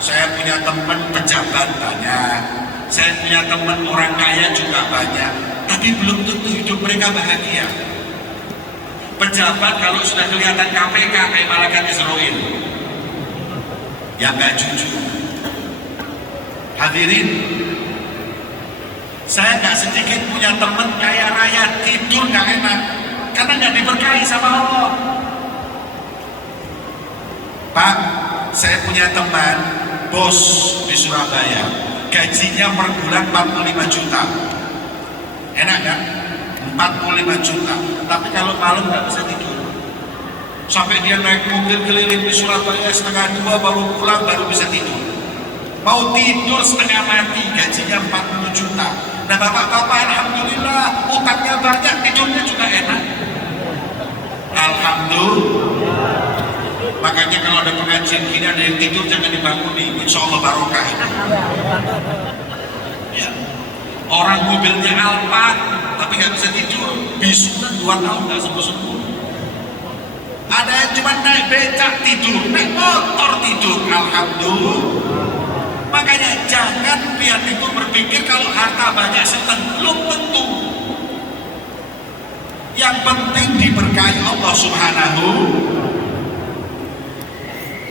saya punya teman pejabat banyak, saya punya teman orang kaya juga banyak, tapi belum tentu hidup mereka bahagia. Pejabat kalau sudah kelihatan KPK kayak malaikat Israel, ya nggak jujur. Hadirin, saya nggak sedikit punya teman kaya raya tidur nggak enak karena nggak diberkahi sama Allah. Pak, saya punya teman bos di Surabaya, gajinya per bulan 45 juta. Enak kan? 45 juta. Tapi kalau malam nggak bisa tidur. Sampai dia naik mobil keliling di Surabaya 1:30 baru pulang, baru bisa tidur. Mau tidur setengah mati, gajinya 40 juta. Nah bapak-bapak, alhamdulillah, utangnya banyak, tidurnya juga enak. Alhamdulillah. Makanya kalau ada pengajian gini, ada yang tidur jangan dibanguni, insya Allah barokah. Ya. Orang mobilnya Alfa tapi nggak bisa tidur, bisulan 2 tahun nggak sembuh-sembuh. Ada yang cuma naik becak tidur, naik motor tidur, alhamdulillah. Makanya jangan biar itu berpikir kalau harta banyak senang, belum tentu. Yang penting diberkahi Allah Subhanahu.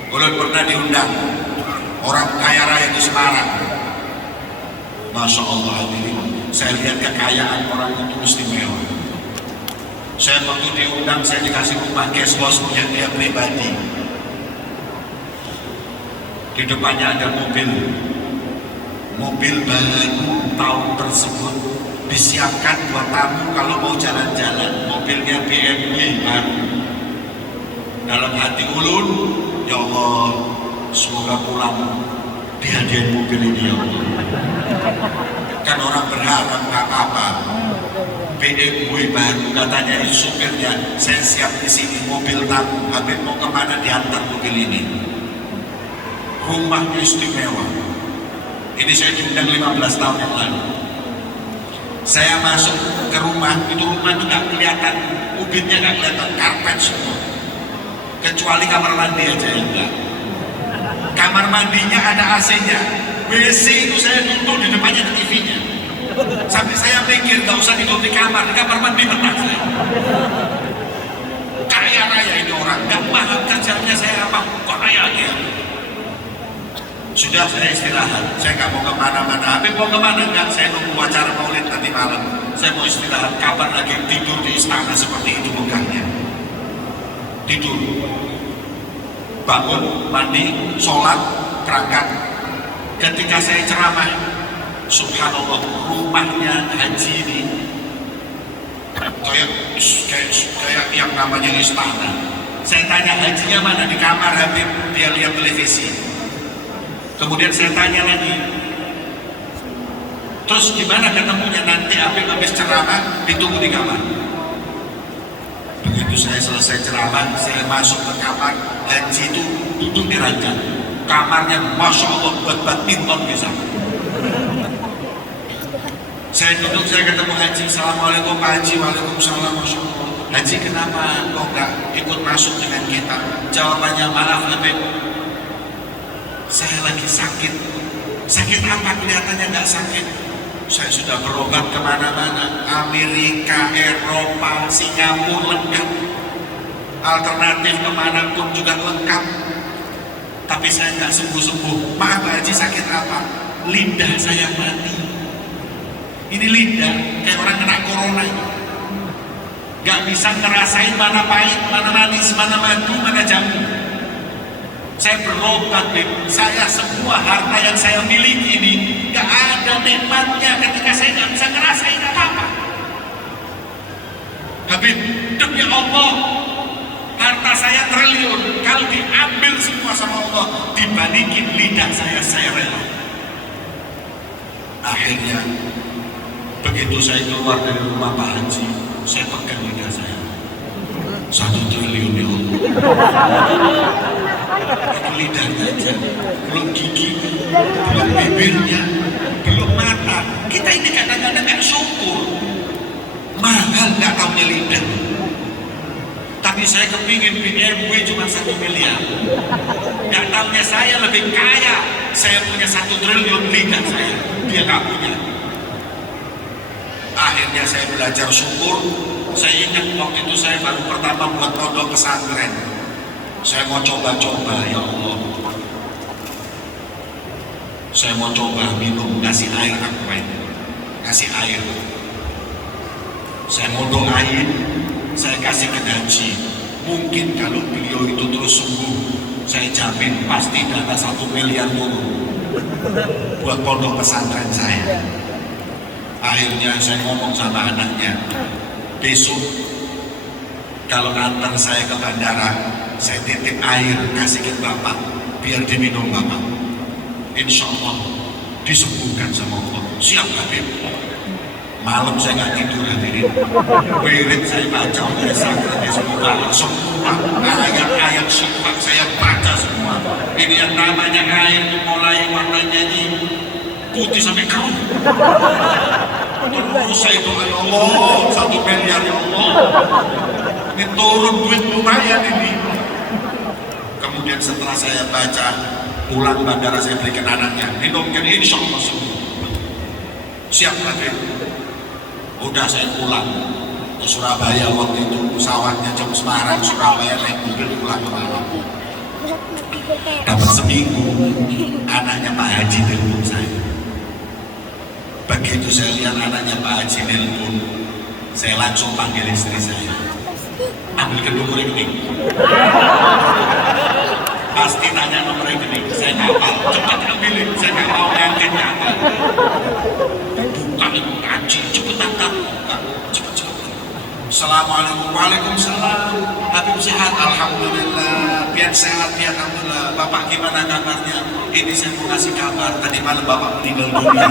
Ulun pernah diundang orang kaya raya di Semarang. Masya Allah, ini saya lihat kekayaan orang itu istimewa. Saya waktu diundang, saya dikasih rumah guest house punya dia pribadi. Di depannya ada mobil baru tahun tersebut disiapkan buat tamu kalau mau jalan-jalan. Mobilnya BMW baru. Dalam hati ulun, ya Allah, semoga pulang dihadiahin mobil ini ya Allah. Kan orang berharap nggak apa-apa. BMW baru, katanya supirnya, saya siap di sini mobil tamu. Habib mau kemana diantar mobil ini. Rumahnya istimewa. Ini saya diundang 15 tahun yang lalu. Saya masuk ke rumah, itu rumah itu nggak kelihatan, ubinnya nggak kelihatan, karpet semua. Kecuali kamar mandi aja yang enggak. Kamar mandinya ada AC-nya. WC itu saya duduk di depannya ada TV-nya. Sampai saya pikir nggak usah duduk di kamar mandi pernah saya. Kaya raya ini orang, nggak paham kerjanya saya apa, kok kaya dia. Sudah saya istirahat, saya nggak mau kemana-mana. Tapi mau kemana enggak? Saya nunggu acara maulid nanti malam. Saya mau istirahat, kapan lagi tidur di istana seperti itu megahnya. Tidur, bangun, mandi, sholat, berangkat. Ketika saya ceramah, subhanallah, rumahnya haji ini kayak yang namanya istana. Saya tanya, hajinya mana? Di kamar Habib, dia lihat televisi. Kemudian saya tanya lagi, terus gimana ketemunya? Nanti Habib habis ceramah ditunggu di kamar. Begitu saya selesai ceramah, saya masuk ke kamar, haji itu duduk di ranjang. Kamarnya Masya Allah buat badminton bisa. Saya duduk, saya ketemu Haji, Assalamualaikum Pak Haji. Waalaikumsalam, Masya Allah. Haji, kenapa kok nggak ikut masuk dengan kita? Jawabannya, maaf Habib, saya lagi sakit. Sakit apa? Kelihatannya nggak sakit. Saya sudah berobat kemana-mana, Amerika, Eropa, Singapura lengkap, alternatif kemanapun juga lengkap, tapi saya nggak sembuh-sembuh. Maaf Pak Haji, sakit apa? Lidah saya mati. Ini lidah kayak orang kena corona ini. nggak bisa ngerasain mana pahit, mana manis, mana madu, mana jamu. Saya berobat, saya semua harta yang saya miliki ini nggak ada nikmatnya ketika saya nggak bisa ngerasain apa-apa. Habib, demi Allah, harta saya triliun, kalau diambil semua sama Allah, dibalikin lidah saya rela. Akhirnya, begitu saya keluar dari rumah Pak Haji, saya pegang lidah saya. 1 triliun ya Allah. Itu lidahnya aja, belum gigi, belum bibirnya, belum mata. Kita ini kadang-kadang gak syukur. Mahal gak taunya lidah. Tapi saya kepingin BMW cuma 1 miliar. Gak taunya saya lebih kaya. Saya punya 1 triliun lidah saya. Dia gak punya. Akhirnya saya belajar syukur. Saya ingat waktu itu saya baru pertama buat pondok pesantren. Saya mau coba-coba, ya Allah. Saya mau coba minum, kasih air apa ini? Kasih air. Saya mau doain, saya kasih ke Haji. Mungkin kalau beliau itu terus sembuh, saya jamin pasti dana 1 miliar turun buat pondok pesantren saya. Akhirnya saya ngomong sama anaknya, besok kalau antar saya ke bandara, saya titip air kasih ke bapak biar diminum bapak. Insya Allah disembuhkan sama Allah. Siap Habib. Malam saya nggak tidur hadirin. Wirid saya baca oleh sakit semua ayat-ayat sifat saya baca semua. Ini yang namanya air mulai warnanya ini putih sampai keruh. Terus saya doa, ya Allah, 1 miliar ya Allah. Ini turun duit lumayan ini. Kemudian setelah saya baca, pulang bandara saya berikan anaknya, minumkan insya Allah sembuh. Siap lagi. Udah saya pulang ke Surabaya waktu itu, pesawatnya jam Semarang, Surabaya naik mobil pulang ke malam. Dapat seminggu, anaknya Pak Haji telepon saya. Begitu saya lihat anaknya Pak Haji telepon, saya langsung panggil istri saya. Ambilkan nomor rekening. Pasti tanya nomor rekening. Saya hafal, cepat ambilin. Saya nggak mau ngangkat apa. Buka itu Haji, cepet angkat. Cepet. Assalamualaikum, waalaikumsalam. Habib sehat, alhamdulillah. Biar sehat, biar alhamdulillah. Bapak gimana kabarnya? Ini saya mau kasih kabar. Tadi malam bapak meninggal dunia.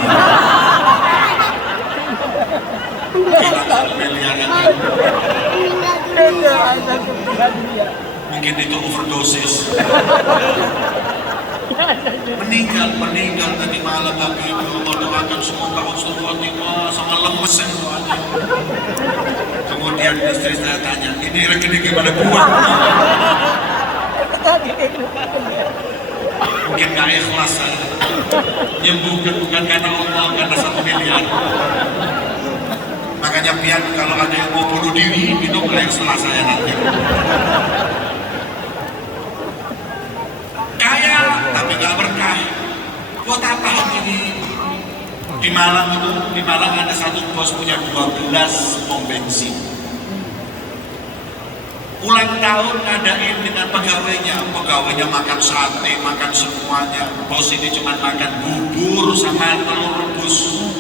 Mungkin itu overdosis. meninggal tadi malam. Tapi itu doakan semoga husnul khotimah, sama lemes yang doanya. Kemudian istri saya tanya, ini rekening gimana buat? Mungkin gak ikhlas saya nyembuhkan bukan karena Allah, karena 1 miliar. Makanya biar kalau ada yang mau bunuh diri, minum air setelah saya nanti. Kaya tapi gak berkah. Buat apa ini? Di Malang ada satu bos punya 12 pom bensin. Ulang tahun ngadain dengan pegawainya makan sate, makan semuanya. Bos ini cuma makan bubur sama telur rebus.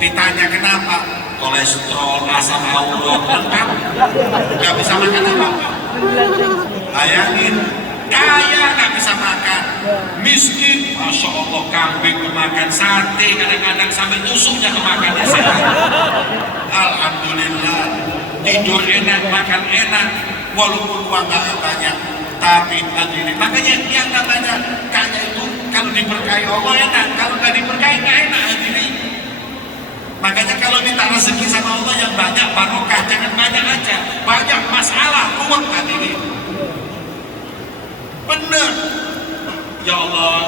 Ditanya kenapa? Kolesterol, asam urat, lengkap. Gak bisa makan apa-apa. Bayangin, kaya gak bisa makan. Miskin, Masya Allah, kambing kemakan sate, kadang-kadang sambil tusuknya kemakan sehat. Alhamdulillah, tidur enak, makan enak. Walaupun uang gak banyak, tapi hadirin. Makanya yang namanya kaya itu kalau diberkahi Allah enak, kalau gak diberkahi gak enak hadirin. Makanya kalau minta rezeki sama Allah yang banyak, barokah, jangan banyak aja. Banyak masalah, ruwet hadirin. Bener. Ya Allah,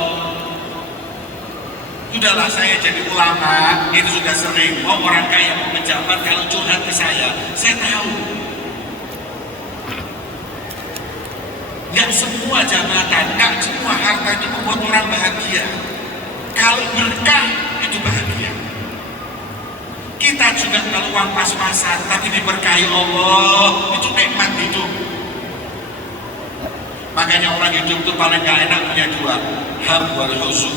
sudahlah saya jadi ulama, itu sudah sering. Oh, orang kaya mau pejabat kalau curhat ke saya tahu. Gak semua jabatan, gak semua harta itu membuat orang bahagia. Kalau berkah, itu bahagia. Kita juga kalau uang pas-pasan tapi diberkahi Allah, itu nikmat hidup. Makanya orang hidup itu paling gak enak punya dua, ham wal huzun,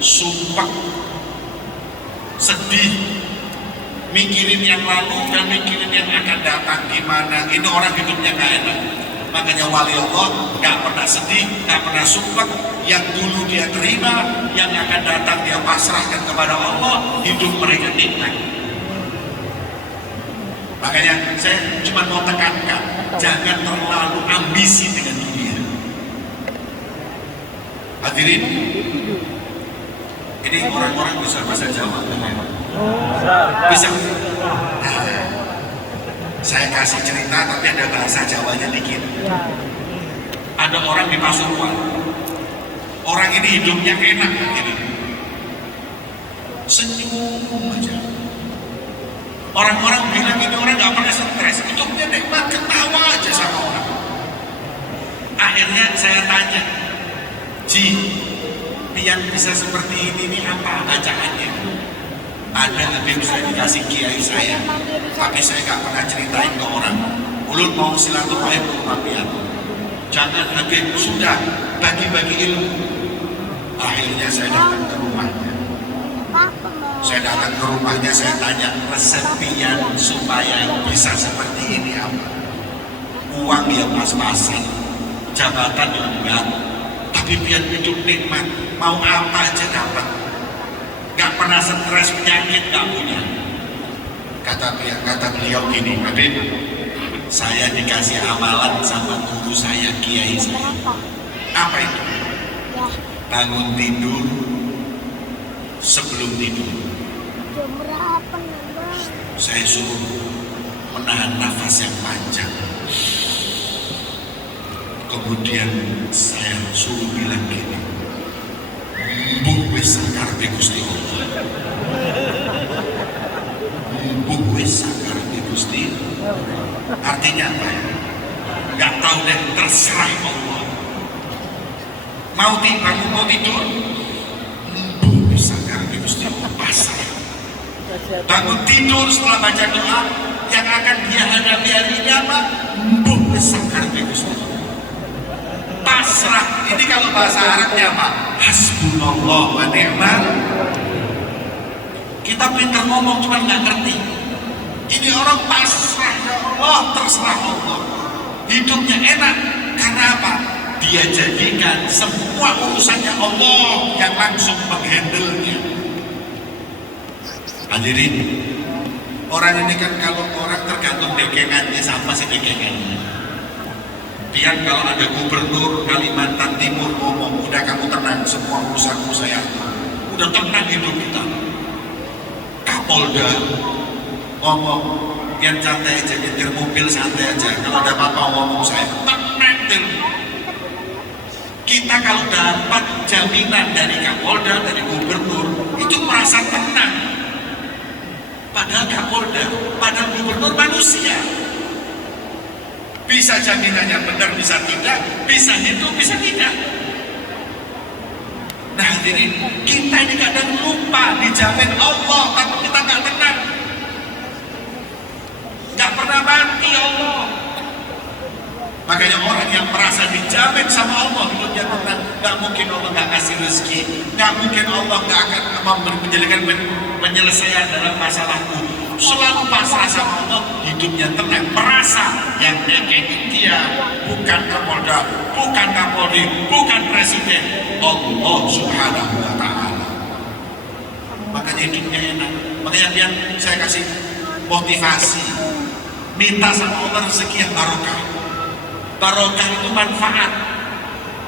sumpah, sedih, mikirin yang lalu dan mikirin yang akan datang gimana. Ini orang hidupnya gak enak. Makanya wali Allah gak pernah sedih, gak pernah sumpah. Yang dulu dia terima, yang akan datang dia pasrahkan kepada Allah. Hidup mereka nikmat. Makanya saya cuma mau tekankan, jangan terlalu ambisi dengan dunia. Hadirin, ini orang-orang bisa bahasa Jawa, bisa. Saya kasih cerita tapi ada bahasa Jawanya dikit. Ada orang di Pasuruan, orang ini hidupnya enak begini, senyum aja. Orang-orang bilang ini orang gak pernah stres, hidupnya nikmat, ketawa aja sama orang. Akhirnya saya tanya, Ji, biar bisa seperti ini apa bacaannya? Ada yang bisa dikasih kiai saya, tapi saya gak pernah ceritain ke orang. Ulun mau silaturahim ke rumah pian, jangan Habib sudah bagi-bagi ilmu. Akhirnya saya datang ke rumahnya. Saya datang ke rumahnya, saya tanya resep pian supaya bisa seperti ini apa? Uang ya pas-pasan, jabatan yang enggak, tapi pian hidup nikmat, mau apa aja dapat. Gak pernah stres, penyakit gak punya. Kata beliau gini, Habib, saya dikasih amalan sama guru saya, kiai saya. Apa itu? Bangun tidur, sebelum tidur saya suruh menahan nafas yang panjang. Kemudian saya suruh bilang gini, mbuh wis sakarepe Gusti Allah. Mbuh wis sakarepe Gusti. Artinya apa ya? Gak tahu deh, terserah Allah. Mau tidur, mbuh wis sakarepe Gusti Allah, pasrah. Bangun tidur setelah baca doa, yang akan dia hadapi hari ini apa? Mbuh wis sakarepe Gusti Allah, pasrah. Ini kalau bahasa Arabnya apa? Hasbunallah wa ni'mal. Kita pintar ngomong cuma nggak ngerti. Ini orang pasrah, ya Allah, terserah Allah. Hidupnya enak karena apa? Dia jadikan semua urusannya Allah yang langsung menghandle-nya. Hadirin, orang ini kan kalau orang tergantung dekengannya, sama sih dekengannya. Biar kalau ada gubernur Kalimantan Timur ngomong, udah kamu tenang, semua urusanmu saya atur. Udah tenang hidup kita. Kapolda ngomong, biar santai aja, nyetir mobil santai aja. Kalau ada apa-apa ngomong saya, tenang dulu. Kita kalau dapat jaminan dari Kapolda, dari gubernur, itu merasa tenang. Padahal Kapolda, padahal gubernur manusia. Bisa jaminannya benar, bisa tidak, bisa itu, bisa tidak. Nah, jadi kita ini kadang lupa dijamin Allah, tapi kita nggak tenang. Nggak pernah mati Allah. Makanya orang yang merasa dijamin sama Allah hidupnya tenang, nggak mungkin Allah nggak kasih rezeki, nggak mungkin Allah nggak akan menjadikan penyelesaian dalam masalahku. Selalu pasrah sama Allah, hidupnya tenang, merasa yang nekenin dia bukan Kapolda, bukan Kapolri, bukan Presiden, Allah Subhanahu wa Ta'ala. Makanya hidupnya enak. Makanya dia saya kasih motivasi, minta sama Allah rezeki yang barokah. Barokah itu manfaat,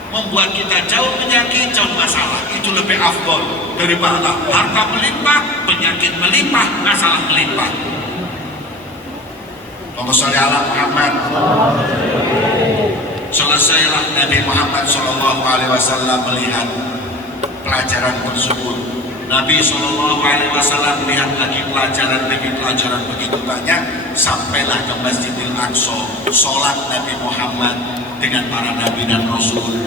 membuat kita jauh penyakit, jauh masalah. Itu lebih afdol daripada harta melimpah, penyakit melimpah, masalah melimpah. Allahumma sholli ala Muhammad. Selesailah Nabi Muhammad SAW melihat pelajaran tersebut. Nabi SAW melihat lagi pelajaran demi pelajaran begitu banyak, sampailah ke Masjidil Aqsa. Sholat Nabi Muhammad dengan para nabi dan rasul.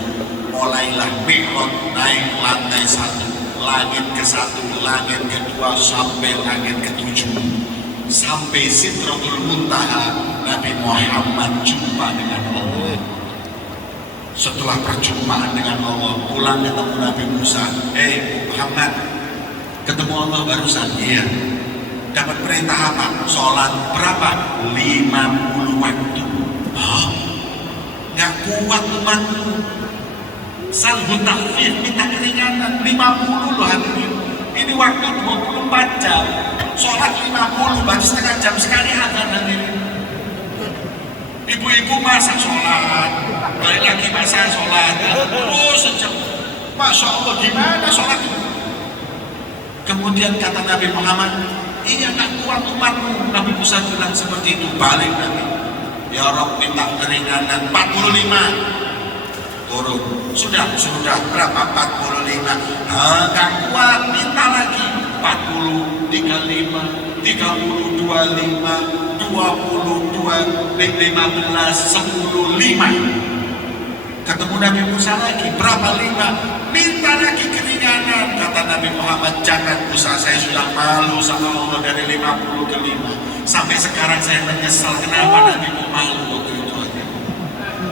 Mulailah mi'raj, naik lantai 1, langit ke-1, langit ke-2, sampai langit ke-7, sampai Sidratul Muntaha. Nabi Muhammad jumpa dengan Allah. Setelah perjumpaan dengan Allah, pulang ketemu Nabi Musa. Muhammad, ketemu Allah barusan? Iya. Dapat perintah apa? Sholat berapa? 50 waktu. Gak kuat umatmu. Salbut takfir, minta keringanan. 50 loh hadirin. Ini waktu 24 jam. Sholat 50, baru setengah jam sekali azan hadirin. Ibu-ibu masak sholat, balik lagi masak sholat, terus sejam. Masya Allah, gimana sholat itu? Kemudian kata Nabi Muhammad, iya gak kuat umatmu. Nabi Musa bilang seperti itu. Balik Nabi, ya Rabb minta keringanan 45. Turun, sudah berapa? 45. Gak kuat, minta lagi 40, 35, 30, 25, 22, 15, 10, 5. Ketemu Nabi Musa lagi, berapa? 5. Minta lagi keringanan. Kata Nabi Muhammad, jangan Musa, saya sudah malu sama Allah dari 50 ke 5. Sampai sekarang saya menyesal kenapa Nabi mau malu waktu itu.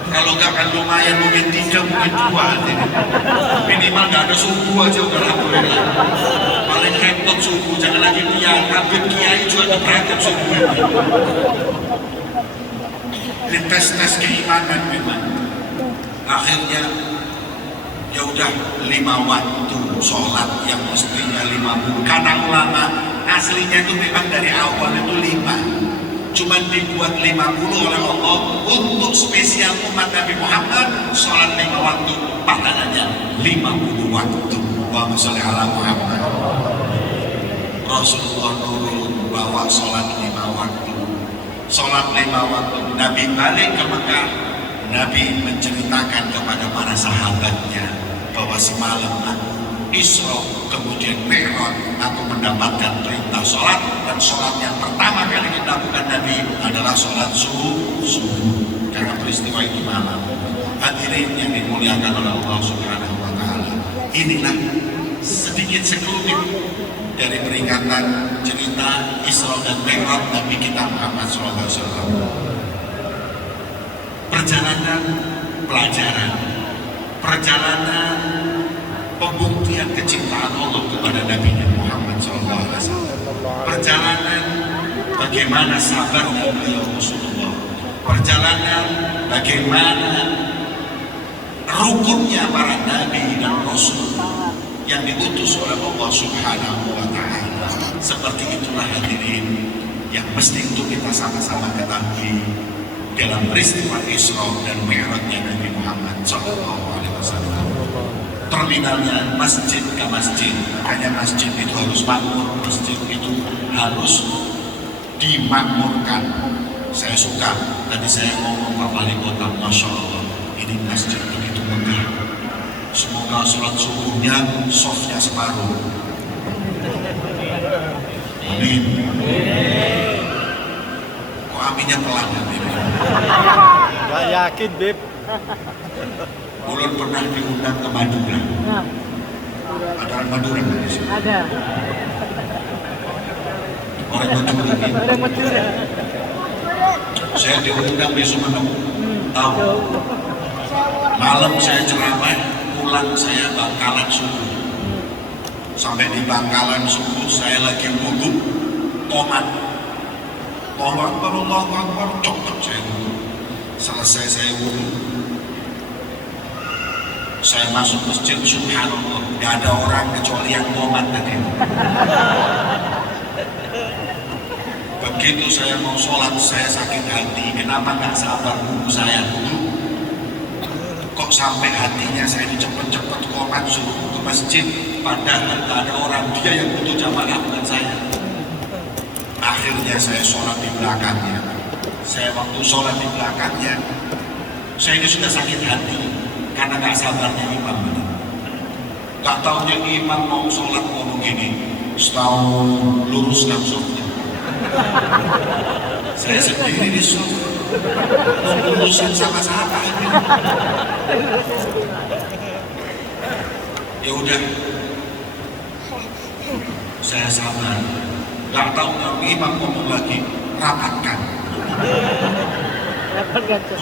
Kalau gak kan lumayan, mungkin 3, mungkin 2. Minimal gak ada subuh aja udah alhamdulillah. Paling repot subuh, jangan lagi ambil kiai juga berangkat subuh. Ini tes keimanan memang. Akhirnya ya udah 5 waktu sholat yang mestinya 50. Kata ulama aslinya itu memang dari awal itu 5. Cuman dibuat 50 oleh Allah untuk spesial umat Nabi Muhammad. Sholat 5 waktu, pahalanya 50 waktu. Allahumma sholli ala Muhammad. Rasulullah turun bawa sholat 5 waktu. Sholat 5 waktu. Nabi balik ke Mekah. Nabi menceritakan kepada para sahabatnya bahwa semalam aku Isra, kemudian Mi'raj, aku mendapatkan perintah sholat, dan sholat yang pertama kali dilakukan Nabi adalah sholat subuh karena peristiwa itu malam. Hadirin yang dimuliakan oleh Allah Subhanahu wa Ta'ala, inilah sedikit sekelumit dari peringatan cerita Isra dan Mi'raj Nabi kita Muhammad SAW. Perjalanan pelajaran, perjalanan pembuktian kecintaan Allah kepada Nabi Muhammad SAW. Perjalanan bagaimana sabarnya beliau Rasulullah. Perjalanan bagaimana rukunnya para Nabi dan Rasul yang diutus oleh Allah Subhanahu wa Ta'ala. Seperti itulah hadirin yang mesti untuk kita sama-sama ketahui dalam peristiwa Isra dan Mi'rajnya Nabi Muhammad SAW. Terminalnya masjid ke masjid, makanya masjid itu harus makmur, masjid itu harus dimakmurkan. Saya suka, tadi saya ngomong Pak Wali Kota, Masya Allah, ini masjid begitu megah. Semoga sholat subuhnya softnya separuh. Amin. Kok aminnya pelan ya, Bib? Gak yakin, Bib. Ulun pernah diundang ke Madura. Ada orang Madura di sini? Ada. Orang Madura ini. Orang Madura. Saya diundang di Sumeneb. Tahu? Malam saya ceramah, pulang saya Bangkalan subuh. Sampai di Bangkalan subuh saya lagi wudhu, tomat. Allahu Akbar, cocok saya wudhu. Selesai saya wudhu, saya masuk masjid, subhanallah, gak ada orang kecuali yang tomat tadi. Begitu saya mau sholat, saya sakit hati. Kenapa gak sabar buku saya dulu? Kok sampai hatinya saya dicepet-cepet komat suruh ke masjid, padahal gak ada orang, dia yang butuh jamaah bukan saya. Akhirnya saya sholat di belakangnya. Saya waktu sholat di belakangnya, saya ini sudah sakit hati karena gak sabarnya imam. Gak taunya imam mau sholat ngomong gini, setahun luruskan sholatnya. Saya sendiri di sholat, mau lulusan sama-sama. Ya udah, Saya sabar. Gak tahu kalau imam ngomong lagi, rapatkan.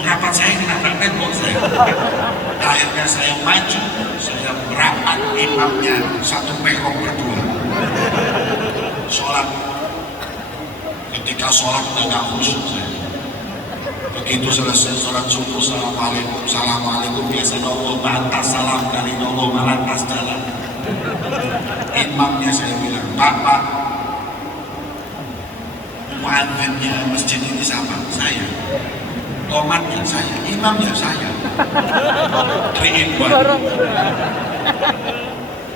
Rapat saya kenapa tembok saya. Akhirnya saya maju, saya merapat imamnya satu pekok berdua. Sholat. Ketika sholat udah gak khusyuk saya. Begitu selesai sholat subuh, assalamualaikum, biasa Allah batas salam dari Allah malantas jalan. Imamnya saya bilang, Pak, muadzinnya masjid ini siapa? Saya. Komatnya saya, imamnya saya. Teriin buat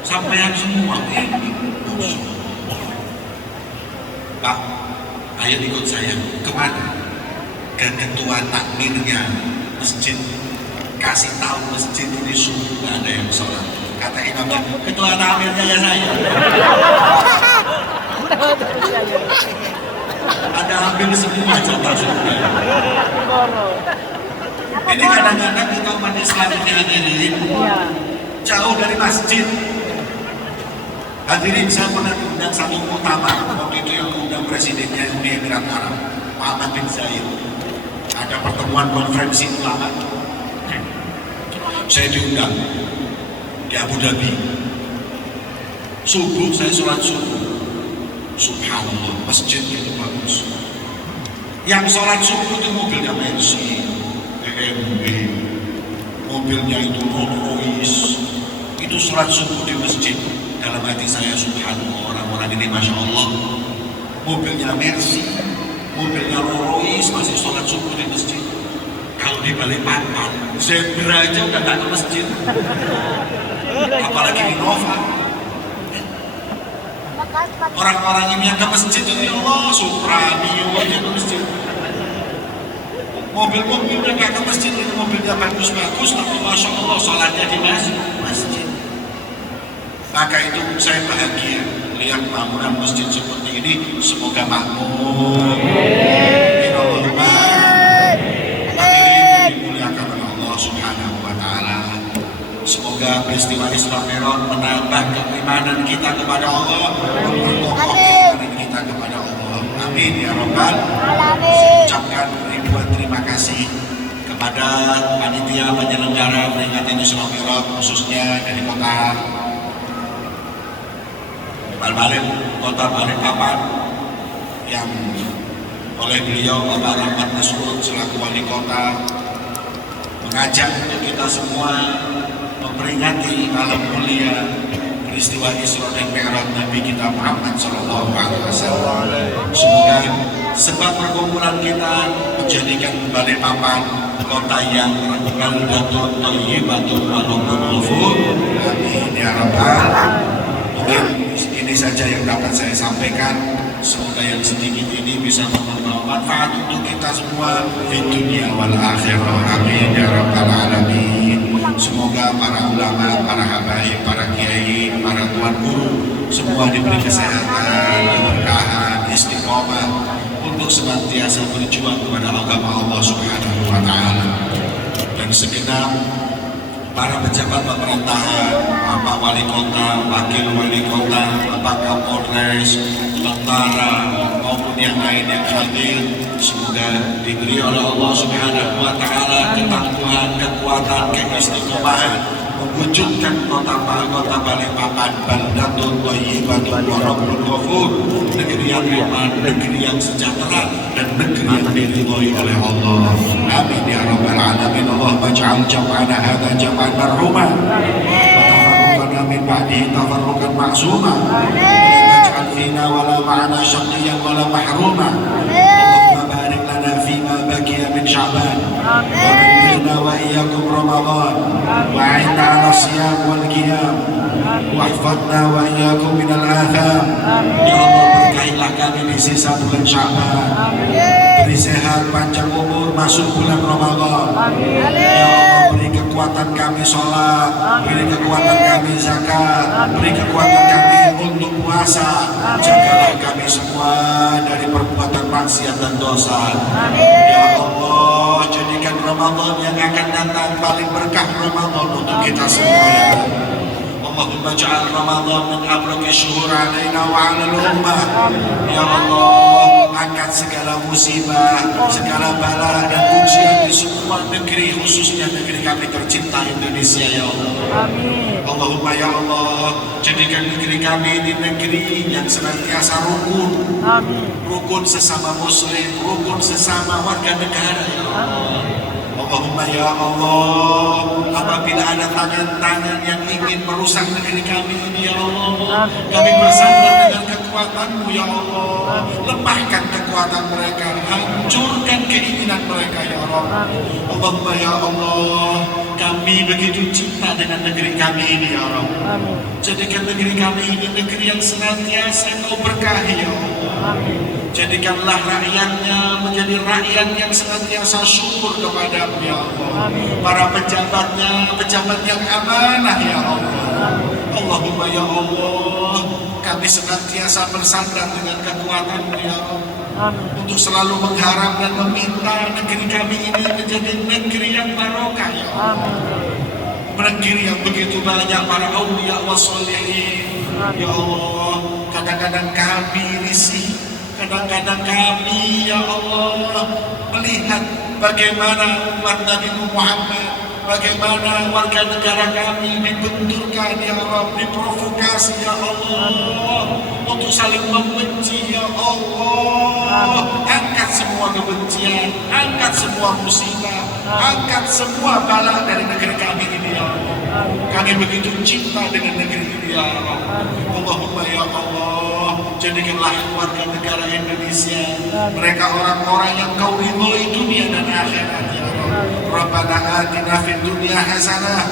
sampean semua ini. Pak, ayo ikut saya. Kemana? Ke ketua takmirnya masjid. Kasih tahu masjid ini subuh gak ada yang sholat. Kata imamnya, ketua takmirnya ya saya. Ada hampir semua contoh sudah. Ini kadang-kadang kita umat Islam ini hadirin jauh dari masjid. Hadirin, saya pernah diundang satu muktamar waktu itu yang mengundang presidennya Uni Emirat Arab, Muhammad bin Zayed. Ada pertemuan konferensi ulama. Saya diundang di Abu Dhabi. Subuh saya sholat subuh. Subhanallah, masjidnya itu bagus. Yang sholat subuh itu mobilnya Mercy, BMW, mobilnya itu Rolls Royce. Itu sholat subuh di masjid. Dalam hati saya, subhanallah, orang-orang ini masya Allah. Mobilnya Mercy, mobilnya Rolls Royce masih sholat subuh di masjid. Kalau di Balikpapan, zebra aja udah gak ke masjid. Apalagi Innova. Orang-orang ini yang ke masjid itu ya Allah, Supra, Mio aja ke masjid. Mobil-mobilnya gak ke masjid, ini mobilnya bagus-bagus, tapi masya Allah sholatnya di masjid. Maka itu saya bahagia lihat bangunan masjid seperti ini, semoga makmur. Hadirin dimuliakan oleh Allah Subhanahu wa Ta'ala. Semoga peristiwa Isra Mi'raj menambah keimanan kita kepada Allah, memperkokoh keimanan kita kepada Allah. Amin ya Rabbal Alamin. Saya ucapkan ribuan terima kasih kepada panitia penyelenggara peringatan Isra Mi'raj, khususnya dari kota Kota Balikpapan, yang oleh beliau Bapak Rahmat Nasrul selaku wali kota mengajak untuk kita semua memperingati malam mulia peristiwa Isra dan Mi'raj Nabi kita Muhammad Sallallahu Alaihi Wasallam. Semoga sebab perkumpulan kita menjadikan Balikpapan kota yang baldatun thayyibatun wa rabbun ghafur. Amin ya rabbal. Mungkin ini saja yang dapat saya sampaikan. Semoga yang sedikit ini bisa membawa manfaat untuk kita semua di dunia wal akhirah. Amin ya rabbal alamin. Semoga para ulama, para habaib, para kiai, para tuan guru semua diberi kesehatan, keberkahan, istiqomah untuk senantiasa berjuang kepada agama Allah Subhanahu wa Ta'ala. Dan segenap para pejabat pemerintahan, Bapak Wali Kota, Wakil Wali Kota, Bapak Kapolres, tentara maupun yang lain yang hadir, semoga diberi oleh Allah Subhanahu wa Ta'ala ketangguhan, kekuatan, keistiqomahan mewujudkan kota Balikpapan baldatun thayyibatun wa rabbun ghafur, negeri yang aman, negeri yang sejahtera, dan negeri yang diridhoi oleh Allah. Amin ya rabbal alamin. Allahumma ij'al jam'ana hadza jam'an marhuma wa tafarruqana min ba'dihi tafarruqan ma'suma wa la taj'al fina wa la ma'ana shaqiyyan wa la mahruma. Allahumma barik lana fima baqiya min Sya'ban wa ballghna wa iyyakum Ramadan wa 'inna 'ala siyam wal qiyam wa ihfadna wa iyyakum minal atham. Ya Allah, berkailah kami di sisa bulan Sya'ban, beri sehat panjang umur masuk bulan Ramadan. Ya Allah, beri kekuatan kami sholat, beri kekuatan kami zakat, beri kekuatan kami untuk puasa. Jagalah kami semua dari perbuatan maksiat dan dosa. Ya Allah, jadikan Ramadan yang akan datang paling berkah Ramadan untuk kita semua. اللهم اجعل رمضان من أبرك الشهور علينا وعلى الأمة. Ya Allah, angkat segala musibah, segala bala dan ujian di semua negeri, khususnya negeri kami tercinta Indonesia, ya Allah. Amin. Allahumma ya Allah, jadikan negeri kami ini negeri yang senantiasa rukun, Amin. rukun sesama muslim, rukun sesama warga negara, ya Allah. Allahumma ya Allah, apabila ada tangan-tangan yang ingin merusak negeri kami ini, ya Allah, kami bersandar dengan kekuatan-Mu, ya Allah. Lemahkan kekuatan mereka, hancurkan keinginan mereka, ya Allah. Allahumma ya Allah, kami begitu cinta dengan negeri kami ini, ya Allah. Jadikan negeri kami ini negeri yang senantiasa Kau berkahi, ya Allah. Jadikanlah rakyatnya menjadi rakyat yang senantiasa syukur kepada-Mu, ya Allah. Para pejabatnya, pejabat yang amanah, ya Allah. Allahumma ya Allah, kami senantiasa bersandar dengan kekuatan-Mu, ya Allah, untuk selalu mengharap dan meminta negeri kami ini menjadi negeri yang barokah, ya Allah. Negeri yang begitu banyak para aulia wa sholihin, ya Allah. Kadang-kadang kami risih, kadang-kadang kami, ya Allah, melihat bagaimana umat Nabi Muhammad, bagaimana warga negara kami dibenturkan, ya Allah, diprovokasi, ya Allah, untuk saling membenci, ya Allah. Angkat semua kebencian, angkat semua musibah, angkat semua bala dari negeri kami ini, ya Allah. Kami begitu cinta dengan negeri ini, ya Allah. Allahumma ya Allah, jadikanlah warga negara Indonesia mereka orang-orang yang Kau ridhoi dunia dan akhirat, ya Allah. Rabbana atina fid dunya hasanah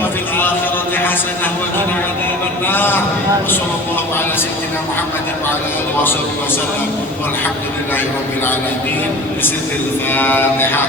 wa fil akhirati hasanah wa qina adzabannar. Wa sallallahu ala sayyidina Muhammadin wa ala alihi wa sahbihi wasallam. Walhamdulillahi rabbil alamin. Bismillahil Fatihah.